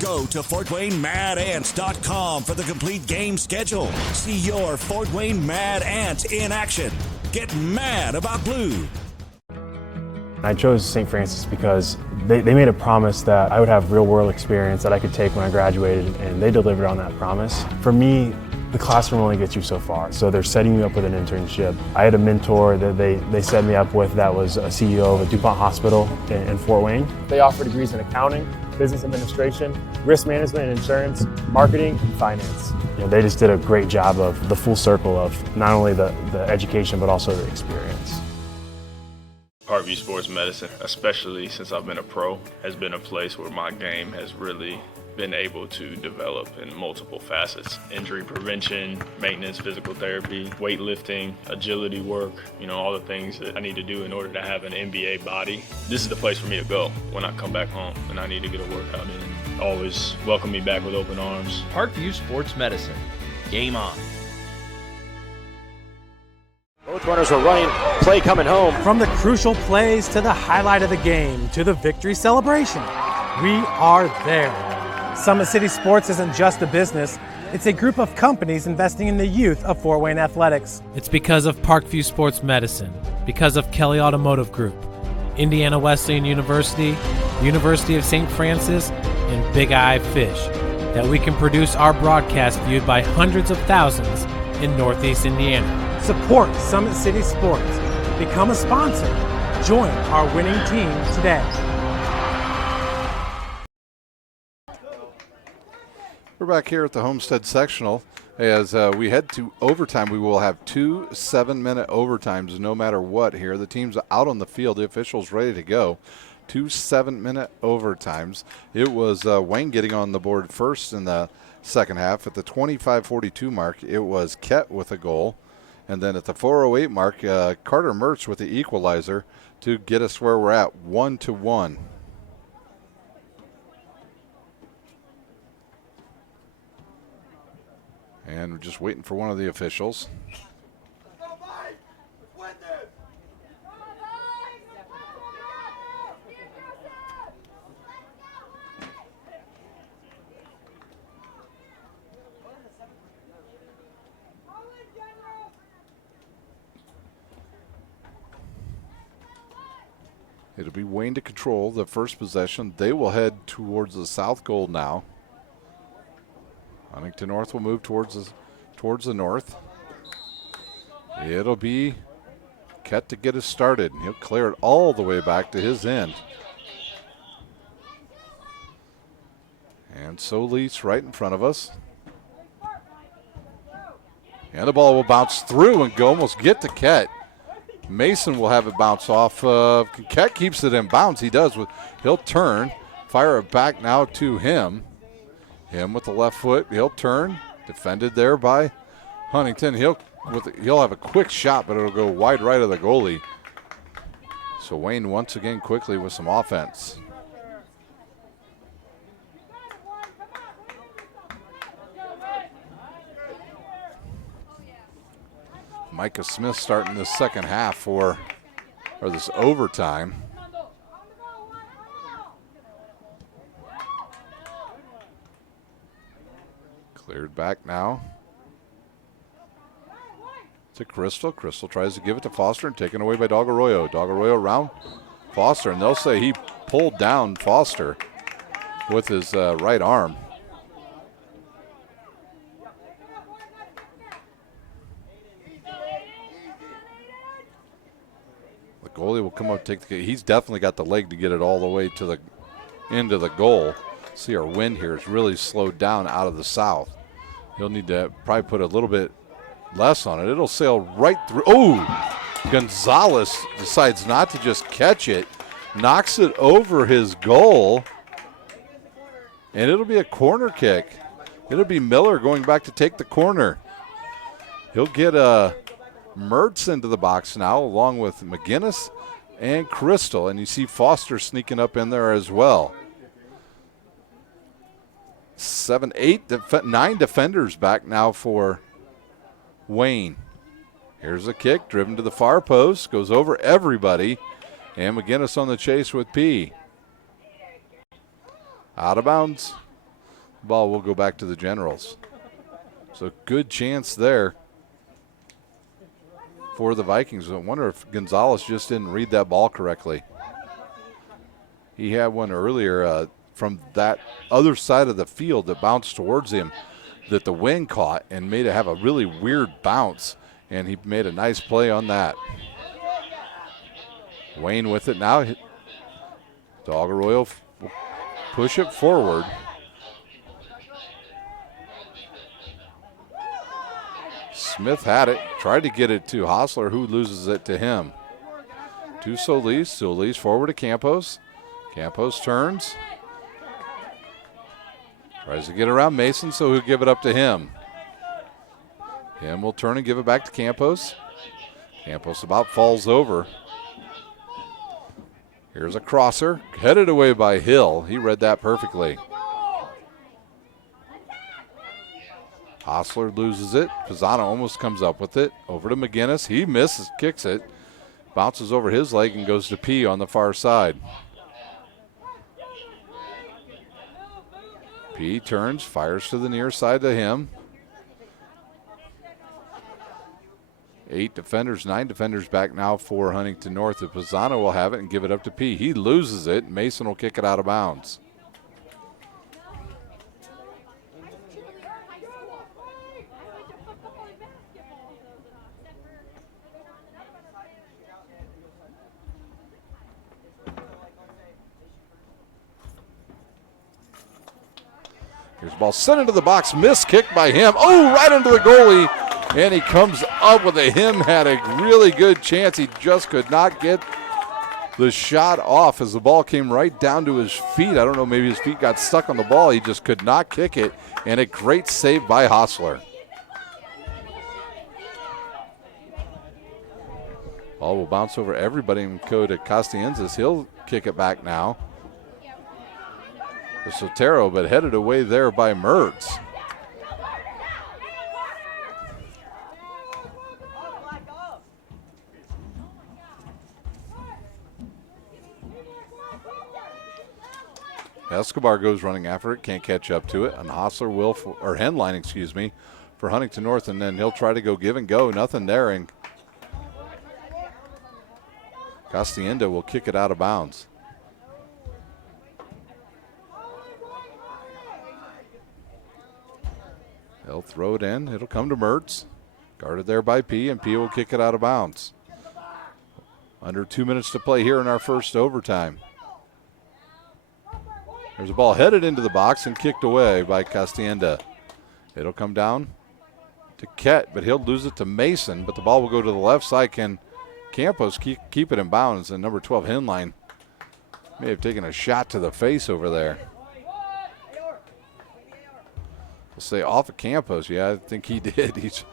Go to FortWayneMadAnts.com for the complete game schedule. See your Fort Wayne Mad Ant in action. Get mad about blue. I chose St. Francis because they made a promise that I would have real-world experience that I could take when I graduated, and they delivered on that promise. For me, the classroom only gets you so far, so they're setting you up with an internship. I had a mentor that they set me up with that was a CEO of a DuPont hospital in Fort Wayne. They offer degrees in accounting, business administration, risk management and insurance, marketing, and finance. You know, they just did a great job of the full circle of not only the education, but also the experience. Parkview Sports Medicine, especially since I've been a pro, has been a place where my game has really been able to develop in multiple facets. Injury prevention, maintenance, physical therapy, weightlifting, agility work, all the things that I need to do in order to have an NBA body. This is the place for me to go when I come back home and I need to get a workout in. Always welcome me back with open arms. Parkview Sports Medicine. Game on. Both runners are running, play coming home. From the crucial plays to the highlight of the game to the victory celebration, we are there. Summit City Sports isn't just a business, it's a group of companies investing in the youth of Fort Wayne athletics. It's because of Parkview Sports Medicine, because of Kelly Automotive Group, Indiana Wesleyan University, University of St. Francis, and Big Eye Fish, that we can produce our broadcast viewed by hundreds of thousands in Northeast Indiana. Support Summit City Sports. Become a sponsor. Join our winning team today. We're back here at the Homestead Sectional. As we head to overtime, we will have 2 7-minute overtimes no matter what here. The team's out on the field. The officials ready to go. 2 7-minute overtimes. It was Wayne getting on the board first in the second half. At the 25:42 mark, it was Kett with a goal. And then at the 4:08 mark, Carter Mertz with the equalizer to get us where we're at, 1-1. And we're just waiting for one of the officials. It'll be Wayne to control the first possession. They will head towards the south goal now. Huntington North will move towards the north. It'll be Kett to get us started. He'll clear it all the way back to his end. And Solis right in front of us. And the ball will bounce through and almost get to Kett. Mason will have it bounce off. Kett keeps it in bounds. He does. He'll turn, fire it back now to him. Him with the left foot. He'll turn. Defended there by Huntington. He'll have a quick shot, but it'll go wide right of the goalie. So Wayne once again quickly with some offense. Micah Smith starting the second half or this overtime. Cleared back now to Crystal. Crystal tries to give it to Foster and taken away by Dog Arroyo. Dog Arroyo around Foster, and they'll say he pulled down Foster with his right arm. The goalie will come up and take the. He's definitely got the leg to get it all the way to the end of the goal. See, our wind here is really slowed down out of the south. He'll need to probably put a little bit less on it. It'll sail right through. Oh, Gonzalez decides not to just catch it, knocks it over his goal, and it'll be a corner kick. It'll be Miller going back to take the corner. He'll get Mertz into the box now, along with McGinnis and Crystal, and you see Foster sneaking up in there as well. 9 defenders back now for Wayne. Here's a kick driven to the far post, goes over everybody, and McGinnis on the chase with P. Out of bounds. Ball will go back to the Generals. So good chance there for the Vikings. I wonder if Gonzalez just didn't read that ball correctly. He had one earlier from that other side of the field that bounced towards him that the wind caught and made it have a really weird bounce, and he made a nice play on that. Wayne with it now. Dog Arroyo will push it forward. Smith had it, tried to get it to Hostler, who loses it to him. To Solis. Solis forward to Campos. Campos turns. Tries to get around Mason, so he'll give it up to him. Him will turn and give it back to Campos. Campos about falls over. Here's a crosser, headed away by Hill. He read that perfectly. Hostler loses it. Pisano almost comes up with it. Over to McGinnis. He misses, kicks it. Bounces over his leg and goes to P on the far side. P turns, fires to the near side to him. 8 defenders, 9 defenders back now for Huntington North. If Pisano will have it and give it up to P. He loses it. Mason will kick it out of bounds. Here's the ball sent into the box. Missed kick by him. Oh, right into the goalie. And he comes up with a him. Had a really good chance. He just could not get the shot off as the ball came right down to his feet. I don't know, maybe his feet got stuck on the ball. He just could not kick it. And a great save by Hostler. Ball will bounce over everybody and go to Castienzas. He'll kick it back now. The Sotero, but headed away there by Mertz. Escobar goes running after it, can't catch up to it, and Hostler will, or Henline, excuse me, for Huntington North, and then he'll try to go give and go, nothing there, and Castienda will kick it out of bounds. They'll throw it in. It'll come to Mertz. Guarded there by P, and P will kick it out of bounds. Under 2 minutes to play here in our first overtime. There's a ball headed into the box and kicked away by Castienda. It'll come down to Ket, but he'll lose it to Mason, but the ball will go to the left side. Can Campos keep it in bounds? And number 12, Henline, may have taken a shot to the face over there. We'll say off of Campos. Yeah, I think he did. He's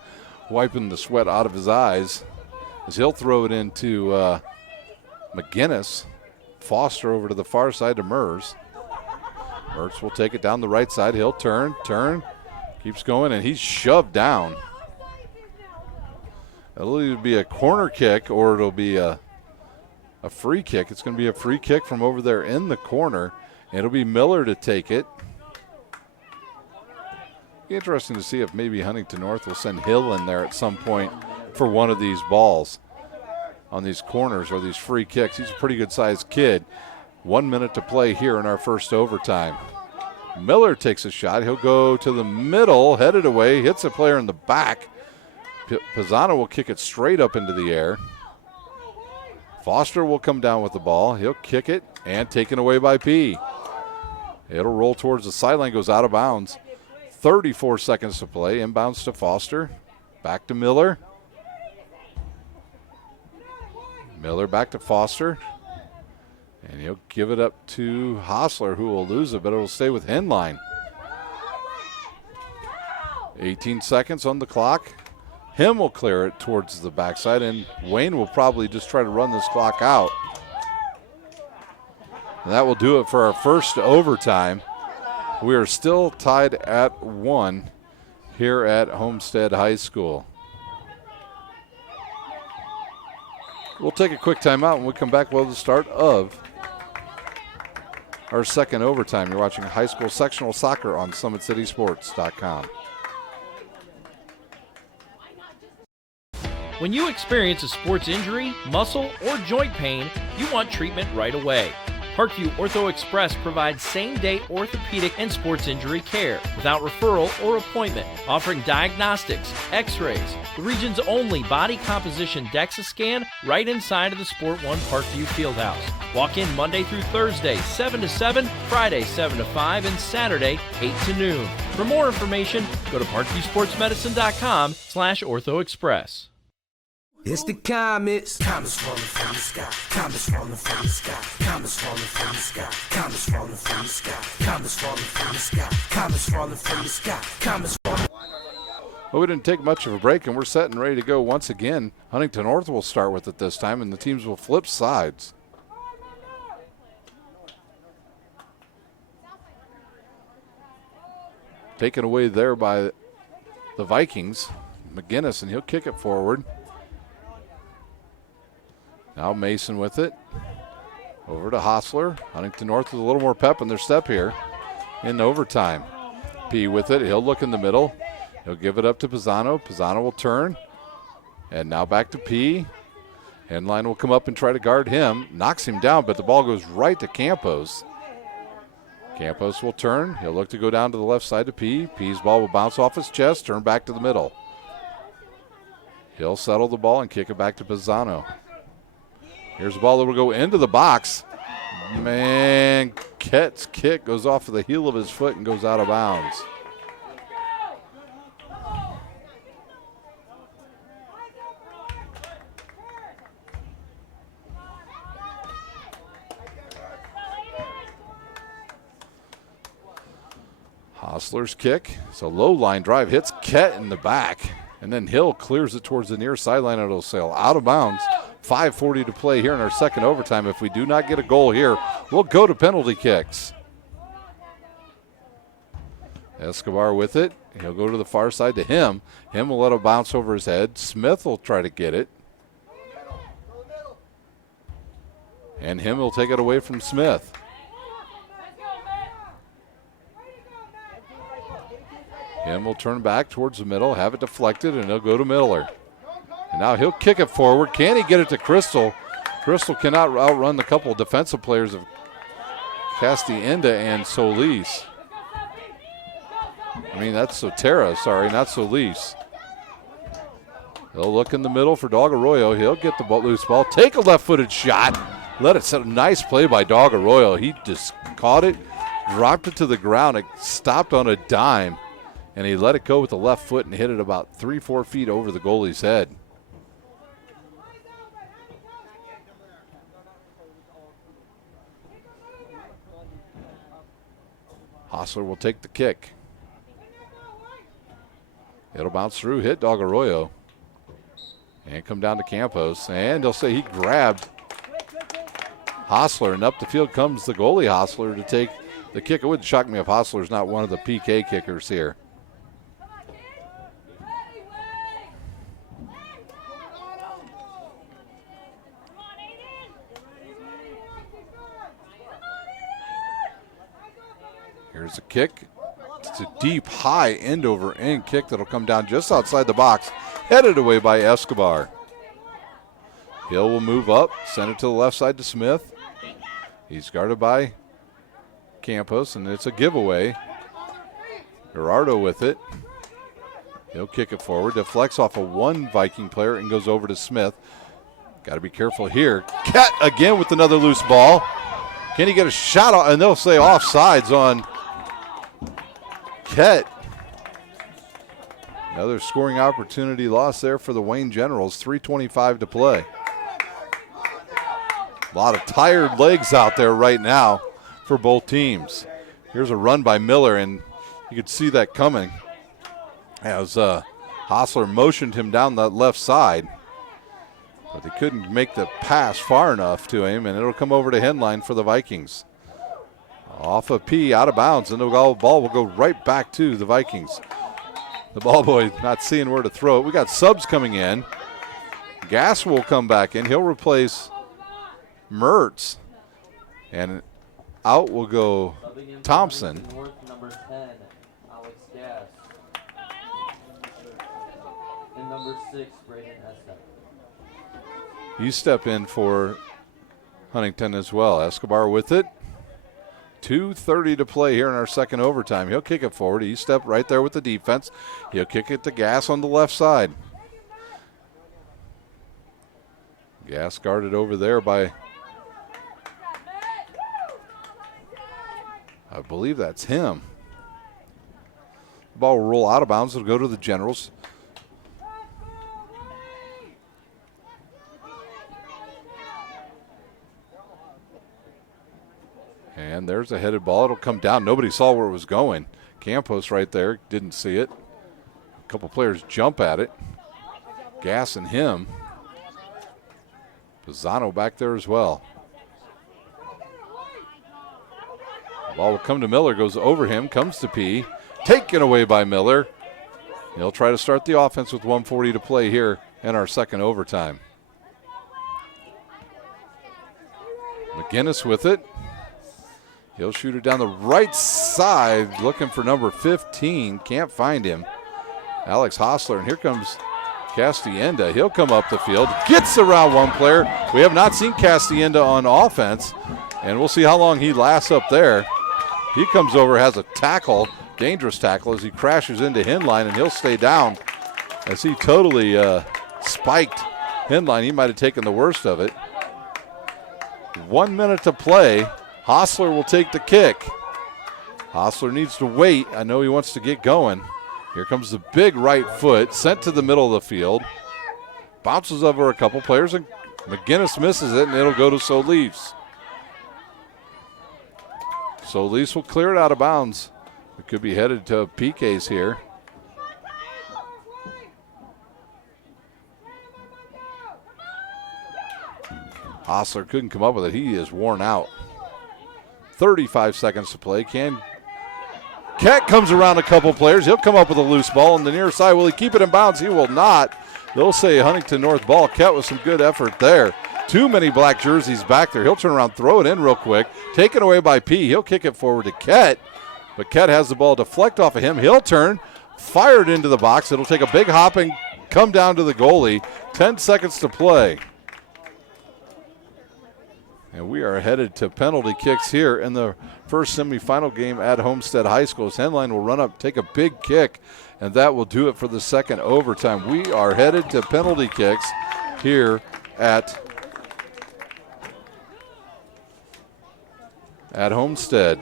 wiping the sweat out of his eyes as he'll throw it into McGinnis. Foster over to the far side to Merz. Mertz will take it down the right side. He'll turn, keeps going, and he's shoved down. It'll either be a corner kick or it'll be a free kick. It's going to be a free kick from over there in the corner. It'll be Miller to take it. Be interesting to see if maybe Huntington North will send Hill in there at some point for one of these balls on these corners or these free kicks. He's a pretty good-sized kid. 1 minute to play here in our first overtime. Miller takes a shot. He'll go to the middle, headed away, hits a player in the back. Pisano will kick it straight up into the air. Foster will come down with the ball. He'll kick it and taken away by P. It'll roll towards the sideline, goes out of bounds. 34 seconds to play. Inbounds to Foster. Back to Miller. Miller back to Foster. And he'll give it up to Hostler, who will lose it, but it'll stay with Henline. 18 seconds on the clock. Him will clear it towards the backside, and Wayne will probably just try to run this clock out. And that will do it for our first overtime. We are still tied at 1 here at Homestead High School. We'll take a quick timeout. When we come back, we'll have the start of our second overtime. You're watching high school sectional soccer on SummitCitySports.com. When you experience a sports injury, muscle, or joint pain, you want treatment right away. Parkview Ortho Express provides same-day orthopedic and sports injury care without referral or appointment, offering diagnostics, x-rays, the region's only body composition DEXA scan right inside of the Sport One Parkview Fieldhouse. Walk in Monday through Thursday, 7 to 7, Friday, 7 to 5, and Saturday, 8 to noon. For more information, go to parkviewsportsmedicine.com/orthoexpress. It's the comets. Comets falling from the sky. Comets falling from the sky. Comets falling from the sky. Comets falling from the sky. Comets falling from the sky. Comets falling from the sky. Comets falling. Well, we didn't take much of a break, and we're set and ready to go once again. Huntington North will start with it this time, and the teams will flip sides. Taken away there by the Vikings. McGinnis, and he'll kick it forward. Now Mason with it. Over to Hostler. Huntington North with a little more pep in their step here in overtime. P with it. He'll look in the middle. He'll give it up to Pisano. Pisano will turn. And now back to P. Henline will come up and try to guard him. Knocks him down, but the ball goes right to Campos. Campos will turn. He'll look to go down to the left side to P. P's ball will bounce off his chest, turn back to the middle. He'll settle the ball and kick it back to Pisano. Here's a ball that will go into the box. Man, Kett's kick goes off of the heel of his foot and goes out of bounds. Hostler's kick. It's a low line drive. Hits Kett in the back. And then Hill clears it towards the near sideline. It'll sail out of bounds. 5:40 to play here in our second overtime. If we do not get a goal here, we'll go to penalty kicks. Escobar with it. He'll go to the far side to him. Him will let it bounce over his head. Smith will try to get it. And him will take it away from Smith. Him will turn back towards the middle, have it deflected, and he'll go to Miller. And now he'll kick it forward. Can he get it to Crystal? Crystal cannot outrun the couple of defensive players of Castienda and Solis. I mean, that's Sotera, sorry, not Solis. He'll look in the middle for Dog Arroyo. He'll get the loose ball, take a left-footed shot. Let it set a nice play by Dog Arroyo. He just caught it, dropped it to the ground. It stopped on a dime. And he let it go with the left foot and hit it about 3-4 feet over the goalie's head. Hostler will take the kick. It'll bounce through, hit Dog Arroyo. And come down to Campos. And they'll say he grabbed Hostler. And up the field comes the goalie, Hostler, to take the kick. It wouldn't shock me if Hostler's not one of the PK kickers here. Here's a kick. It's a deep, high end-over-end kick that'll come down just outside the box. Headed away by Escobar. Hill will move up, send it to the left side to Smith. He's guarded by Campos, and it's a giveaway. Gerardo with it. He'll kick it forward, deflects off of one Viking player and goes over to Smith. Got to be careful here. Kett again with another loose ball. Can he get a shot? And they'll say offsides on Kett. Another scoring opportunity lost there for the Wayne Generals. 3:25 to play. A lot of tired legs out there right now for both teams. Here's a run by Miller, and you could see that coming as Hostler motioned him down that left side. But they couldn't make the pass far enough to him, and it'll come over to Henline for the Vikings. Off of P, out of bounds, and the ball will go right back to the Vikings. The ball boy not seeing where to throw it. We got subs coming in. Gass will come back in. He'll replace Mertz. And out will go Thompson. Number 10, Alex Gass. And number 6, Braden Estep. You step in for Huntington as well. Escobar with it. 2:30 to play here in our second overtime. He'll kick it forward. He stepped right there with the defense. He'll kick it to Gass on the left side. Gass guarded over there by, I believe that's him. The ball will roll out of bounds. It'll go to the Generals. And there's a headed ball. It'll come down. Nobody saw where it was going. Campos right there. Didn't see it. A couple players jump at it. Gass and him. Pisano back there as well. Ball will come to Miller. Goes over him. Comes to P. Taken away by Miller. He'll try to start the offense with 1:40 to play here in our second overtime. McGinnis with it. He'll shoot it down the right side, looking for number 15. Can't find him. Alex Hostler, and here comes Castienda, he'll come up the field, gets around one player. We have not seen Castienda on offense, and we'll see how long he lasts up there. He comes over, has a tackle, dangerous tackle, as he crashes into Hindline, and he'll stay down as he totally spiked Hindline. He might have taken the worst of it. 1 minute to play. Hostler will take the kick. Hostler needs to wait. I know he wants to get going. Here comes the big right foot, sent to the middle of the field. Bounces over a couple players, and McGinnis misses it, and it'll go to Solis. Solis will clear it out of bounds. It could be headed to PK's here. Hostler couldn't come up with it. He is worn out. 35 seconds to play. Cat comes around a couple players. He'll come up with a loose ball on the near side. Will he keep it in bounds? He will not. They'll say Huntington North ball. Cat with some good effort there. Too many black jerseys back there. He'll turn around, throw it in real quick. Taken away by P. He'll kick it forward to Ket. But Ket has the ball deflect off of him. He'll turn, fire it into the box. It'll take a big hop and come down to the goalie. 10 seconds to play. And we are headed to penalty kicks here in the first semifinal game at Homestead High School. Henline will run up, take a big kick, and that will do it for the second overtime. We are headed to penalty kicks here at Homestead.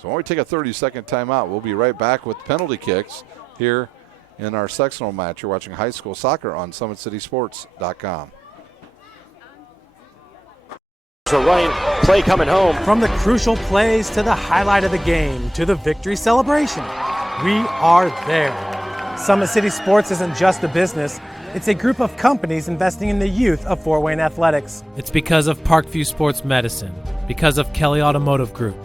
So when we take a 30-second timeout, we'll be right back with penalty kicks here in our sectional match. You're watching high school soccer on SummitCitySports.com. So running play coming home. From the crucial plays to the highlight of the game to the victory celebration, we are there. Summit City Sports isn't just a business, it's a group of companies investing in the youth of Fort Wayne athletics. It's because of Parkview Sports Medicine, because of Kelly Automotive Group,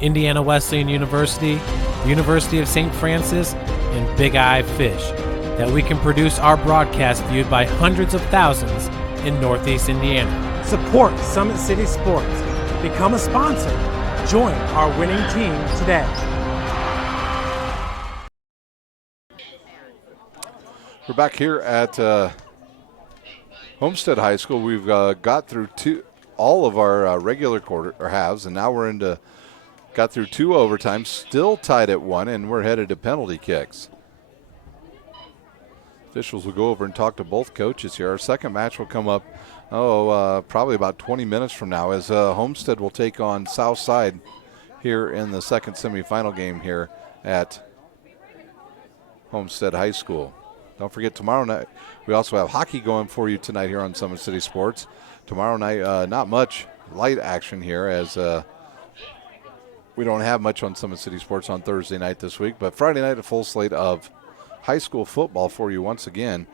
Indiana Wesleyan University, University of St. Francis, and Big Eye Fish, that we can produce our broadcast viewed by hundreds of thousands in Northeast Indiana. Support Summit City Sports. Become a sponsor. Join our winning team today. We're back here at Homestead High School. We've got through all of our regular quarter or halves, and now got through 2 overtimes, still tied at 1, and we're headed to penalty kicks. Officials will go over and talk to both coaches here. Our second match will come up probably about 20 minutes from now, as Homestead will take on Southside here in the second semifinal game here at Homestead High School. Don't forget, tomorrow night we also have hockey going for you tonight here on Summit City Sports. Tomorrow night, not much light action here, as we don't have much on Summit City Sports on Thursday night this week, but Friday night a full slate of high school football for you once again,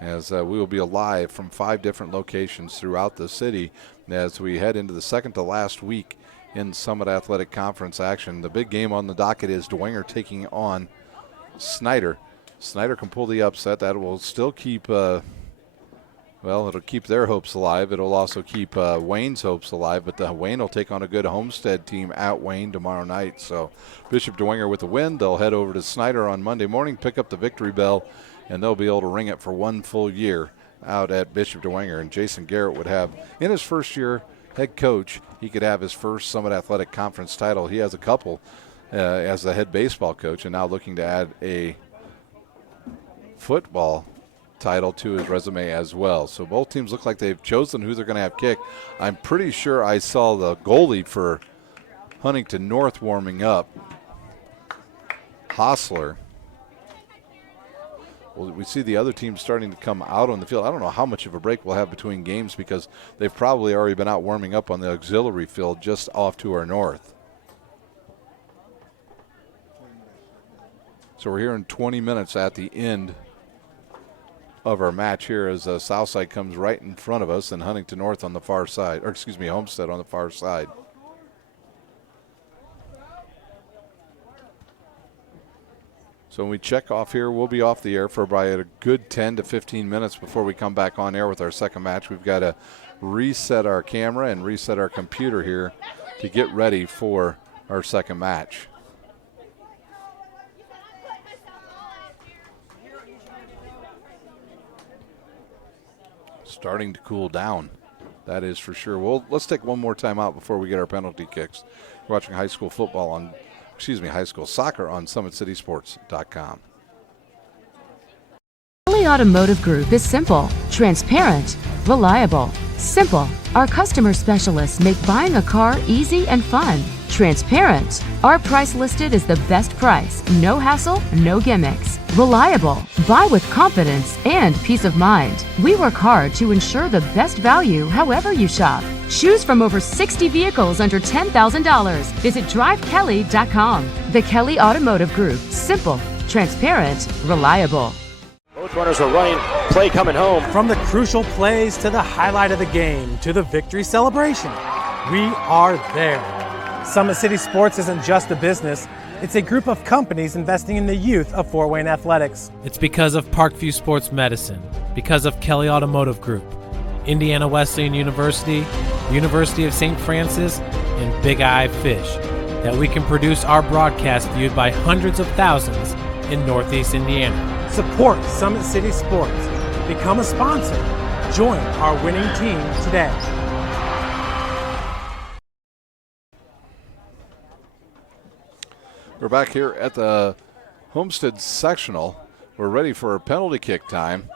as we will be live from 5 different locations throughout the city as we head into the second to last week in Summit Athletic Conference action. The big game on the docket is Dwenger taking on Snyder. Snyder can pull the upset. That will still keep, it'll keep their hopes alive. It'll also keep Wayne's hopes alive, but Wayne will take on a good Homestead team at Wayne tomorrow night. So Bishop Dwenger with the win. They'll head over to Snyder on Monday morning, pick up the victory bell, and they'll be able to ring it for 1 full year out at Bishop Dwenger. And Jason Garrett would have, in his first year head coach, he could have his first Summit Athletic Conference title. He has a couple as the head baseball coach, and now looking to add a football title to his resume as well. So both teams look like they've chosen who they're going to have kick. I'm pretty sure I saw the goalie for Huntington North warming up, Hostler. Well, we see the other team starting to come out on the field. I don't know how much of a break we'll have between games, because they've probably already been out warming up on the auxiliary field just off to our north. So we're here in 20 minutes at the end of our match here, as Southside comes right in front of us and Huntington North on the far side, or Homestead on the far side. So when we check off here, we'll be off the air for about a good 10 to 15 minutes before we come back on air with our second match. We've got to reset our camera and reset our computer here to get ready for our second match. Starting to cool down. That is for sure. Well, let's take one more time out before we get our penalty kicks. We're watching high school soccer on SummitCitySports.com. Kelly Automotive Group is simple, transparent, reliable. Simple. Our customer specialists make buying a car easy and fun. Transparent. Our price listed is the best price. No hassle, no gimmicks. Reliable. Buy with confidence and peace of mind. We work hard to ensure the best value however you shop. Choose from over 60 vehicles under $10,000. Visit drivekelly.com. The Kelly Automotive Group. Simple, transparent, reliable. Both runners are running. Play coming home. From the crucial plays to the highlight of the game to the victory celebration, we are there. Summit City Sports isn't just a business, it's a group of companies investing in the youth of Fort Wayne athletics. It's because of Parkview Sports Medicine, because of Kelly Automotive Group, Indiana Wesleyan University, University of St. Francis, and Big Eye Fish, that we can produce our broadcast viewed by hundreds of thousands in Northeast Indiana. Support Summit City Sports. Become a sponsor. Join our winning team today. We're back here at the Homestead Sectional. We're ready for a penalty kick time.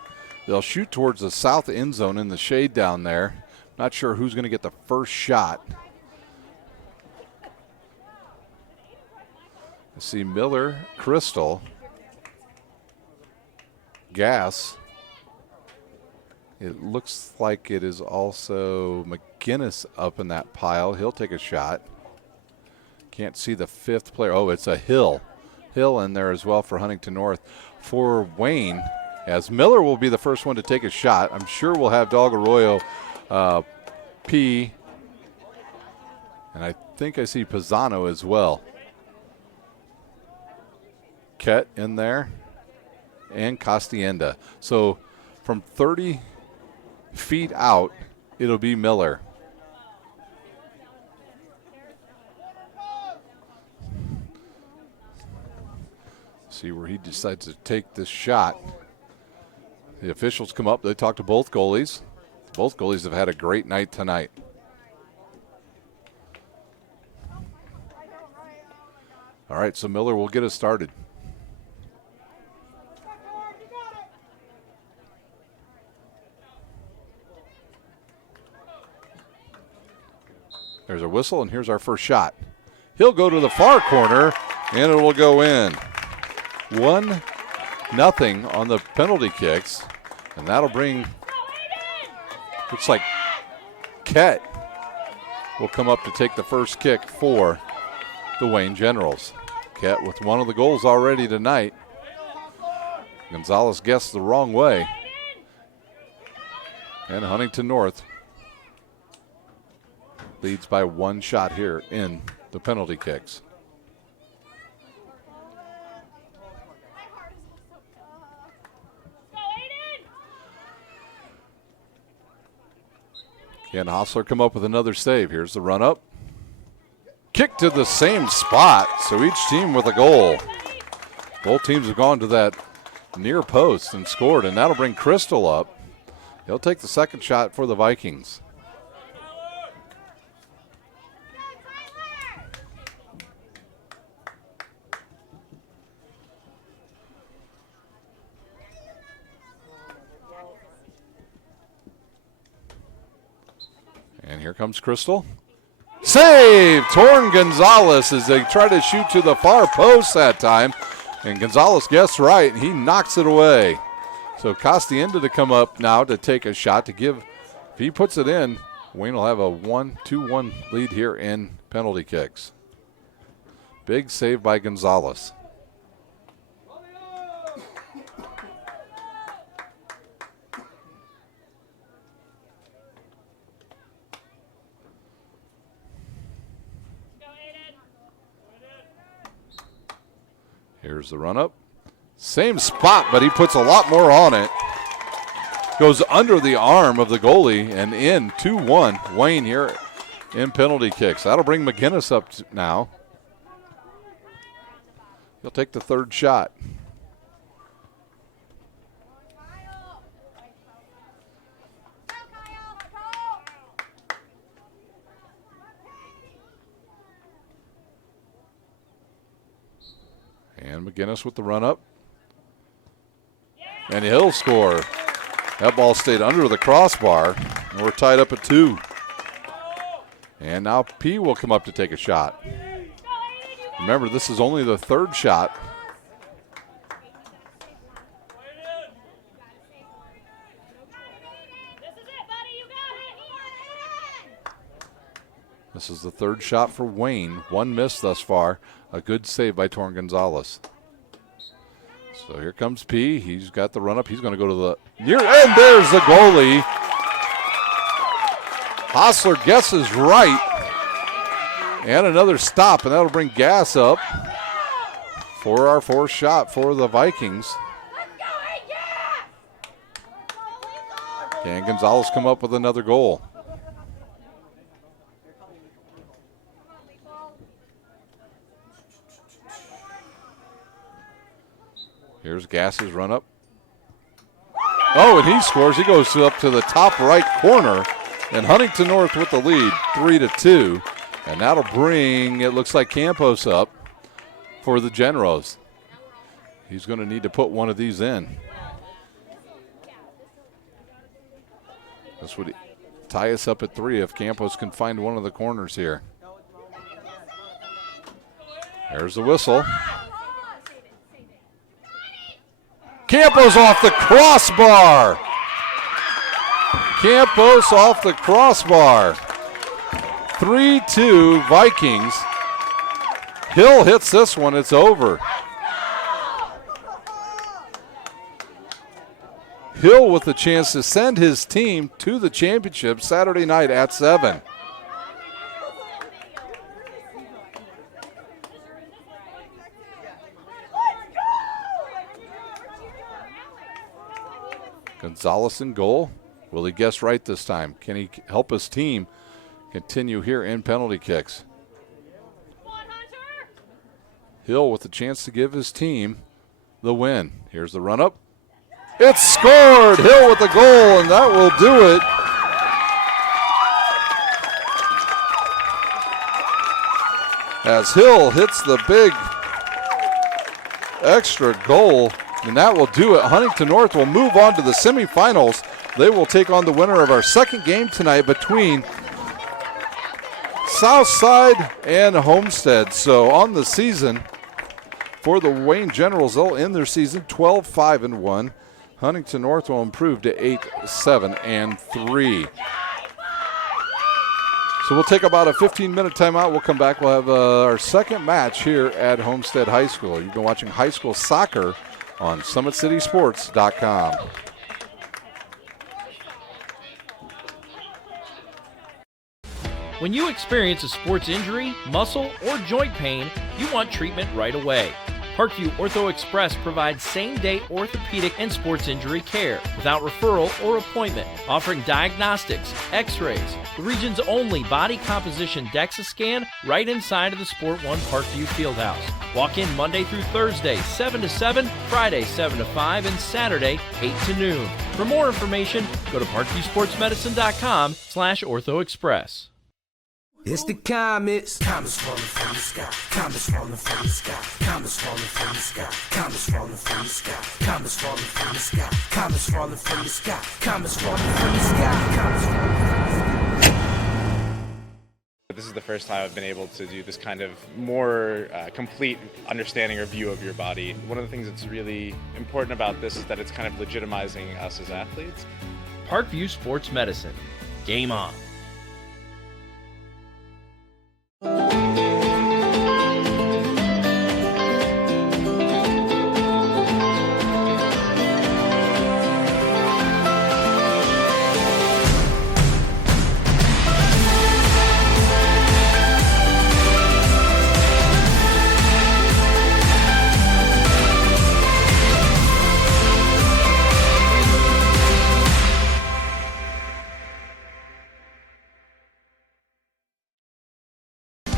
They'll shoot towards the south end zone in the shade down there. Not sure who's going to get the first shot. I see Miller, Crystal, Gass. It looks like it is also McGinnis up in that pile. He'll take a shot. Can't see the fifth player. Oh, it's a Hill. Hill in there as well for Huntington North. For Wayne, as Miller will be the first one to take a shot. I'm sure we'll have Dog Arroyo, P, and I think I see Pisano as well. Ket in there, and Costienda. So from 30 feet out, it'll be Miller. See where he decides to take this shot. The officials come up. They talk to both goalies. Both goalies have had a great night tonight. All right, so Miller will get us started. There's a whistle, and here's our first shot. He'll go to the far corner, and it will go in. 1-0 on the penalty kicks, and that'll bring, looks like Ket will come up to take the first kick for the Wayne Generals. Ket with one of the goals already tonight. Gonzalez guessed the wrong way. And Huntington North leads by one shot here in the penalty kicks. Can Hostler come up with another save? Here's the run up. Kick to the same spot, so each team with a goal. Both teams have gone to that near post and scored, and that'll bring Crystal up. He'll take the second shot for the Vikings. And here comes Crystal. Save! Torn Gonzalez as they try to shoot to the far post that time. And Gonzalez guessed right, and he knocks it away. So Costienda to come up now to take a shot to give. If he puts it in, Wayne will have a 2-1 lead here in penalty kicks. Big save by Gonzalez. Here's the run up. Same spot, but he puts a lot more on it. Goes under the arm of the goalie and in 2-1. Wayne here in penalty kicks. That'll bring McGinnis up now. He'll take the third shot. And McGinnis with the run up. And he'll score. That ball stayed under the crossbar. And we're tied up at 2. And now P will come up to take a shot. Remember, this is only the 3rd shot. This is the 3rd shot for Wayne. 1 miss thus far. A good save by Torrin Gonzalez. So here comes P. He's got the run up. He's going to go to the near, and there's the goalie. Hostler guesses right. And another stop, and that'll bring Gass up for our 4th shot for the Vikings. Can Gonzalez come up with another goal? Here's Gass's run up. Oh, and he scores. He goes up to the top right corner, and Huntington North with the lead, 3-2. And that'll bring, it looks like, Campos up for the Genros. He's going to need to put one of these in. This would tie us up at 3 if Campos can find one of the corners here. There's the whistle. Campos off the crossbar. Campos off the crossbar. 3-2 Vikings. Hill hits this one. It's over. Hill with the chance to send his team to the championship Saturday night at 7. Gonzalez in goal. Will he guess right this time? Can he help his team continue here in penalty kicks? Hill with the chance to give his team the win. Here's the run up. It's scored. Hill with the goal, and that will do it. As Hill hits the big extra goal, and that will do it. Huntington North will move on to the semifinals. They will take on the winner of our second game tonight between Southside and Homestead. So on the season for the Wayne Generals, they'll end their season 12-5-1. Huntington North will improve to 8-7-3. So we'll take about a 15-minute timeout. We'll come back. We'll have our second match here at Homestead High School. You've been watching high school soccer on SummitCitySports.com. When you experience a sports injury, muscle, or joint pain, you want treatment right away. Parkview Ortho Express provides same-day orthopedic and sports injury care without referral or appointment, offering diagnostics, x-rays, the region's only body composition DEXA scan right inside of the Sport One Parkview Fieldhouse. Walk in Monday through Thursday, 7 to 7, Friday, 7 to 5, and Saturday, 8 to noon. For more information, go to parkviewsportsmedicine.com/orthoexpress. It's the comets. Comets falling from the sky. Comets falling from the sky. Comets falling from the sky. Comets falling from the sky. Comets falling from the sky. Comets falling from the sky. Comets falling from the sky. Comets falling from the sky. This is the first time I've been able to do this kind of more complete understanding or view of your body. One of the things that's really important about this is that it's kind of legitimizing us as athletes. Parkview Sports Medicine. Game on.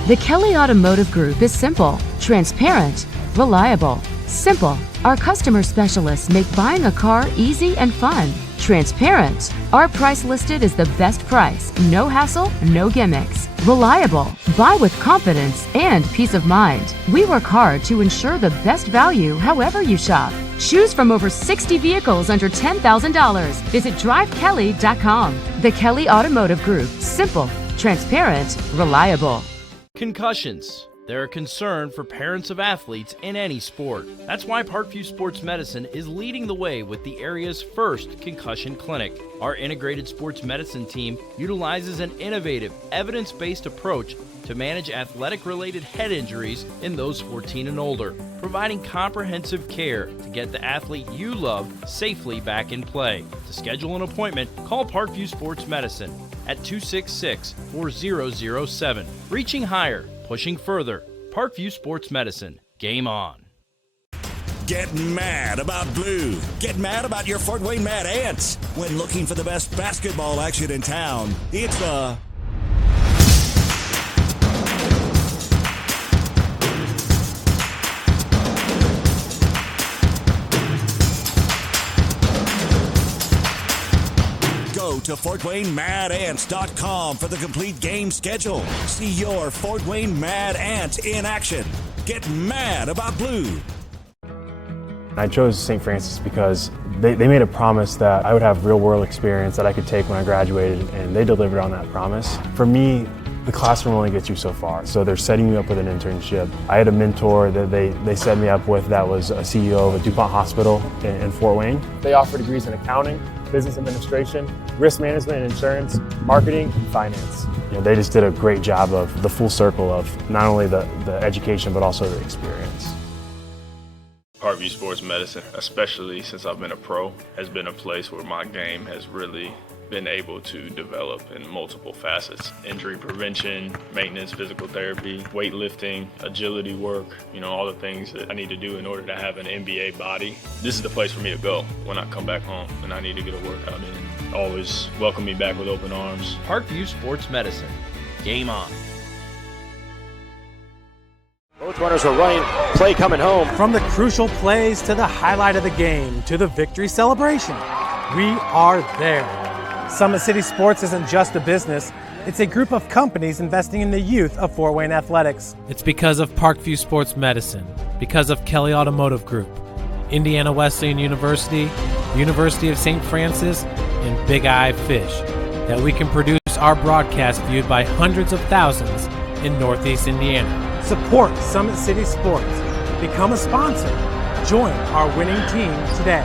The Kelly Automotive Group is simple, transparent, reliable. Simple. Our customer specialists make buying a car easy and fun. Transparent. Our price listed is the best price. No hassle, no gimmicks. Reliable. Buy with confidence and peace of mind. We work hard to ensure the best value however you shop. Choose from over 60 vehicles under $10,000. Visit drivekelly.com. The Kelly Automotive Group. Simple, transparent, reliable. Concussions. They're a concern for parents of athletes in any sport. That's why Parkview Sports Medicine is leading the way with the area's first concussion clinic. Our integrated sports medicine team utilizes an innovative, evidence-based approach to manage athletic-related head injuries in those 14 and older, providing comprehensive care to get the athlete you love safely back in play. To schedule an appointment, call Parkview Sports Medicine at 266-4007. Reaching higher, pushing further. Parkview Sports Medicine. Game on. Get mad about blue. Get mad about your Fort Wayne Mad Ants. When looking for the best basketball action in town, it's Go to FortWayneMadAnts.com for the complete game schedule. See your Fort Wayne Mad Ant in action. Get mad about blue. I chose St. Francis because they made a promise that I would have real-world experience that I could take when I graduated, and they delivered on that promise. For me, the classroom only gets you so far, so they're setting you up with an internship. I had a mentor that they set me up with that was a CEO of a DuPont hospital in Fort Wayne. They offer degrees in accounting, business administration, risk management and insurance, marketing, and finance. They just did a great job of the full circle of not only the education but also the experience. Parkview Sports Medicine, especially since I've been a pro, has been a place where my game has really been able to develop in multiple facets. Injury prevention, maintenance, physical therapy, weightlifting, agility work, all the things that I need to do in order to have an NBA body. This is the place for me to go when I come back home and I need to get a workout in. Always welcome me back with open arms. Parkview Sports Medicine. Game on. Both runners are running, play coming home. From the crucial plays to the highlight of the game to the victory celebration, we are there. Summit City Sports isn't just a business, it's a group of companies investing in the youth of Fort Wayne athletics. It's because of Parkview Sports Medicine, because of Kelly Automotive Group, Indiana Wesleyan University, University of St. Francis, and Big Eye Fish, that we can produce our broadcast viewed by hundreds of thousands in Northeast Indiana. Support Summit City Sports. Become a sponsor. Join our winning team today.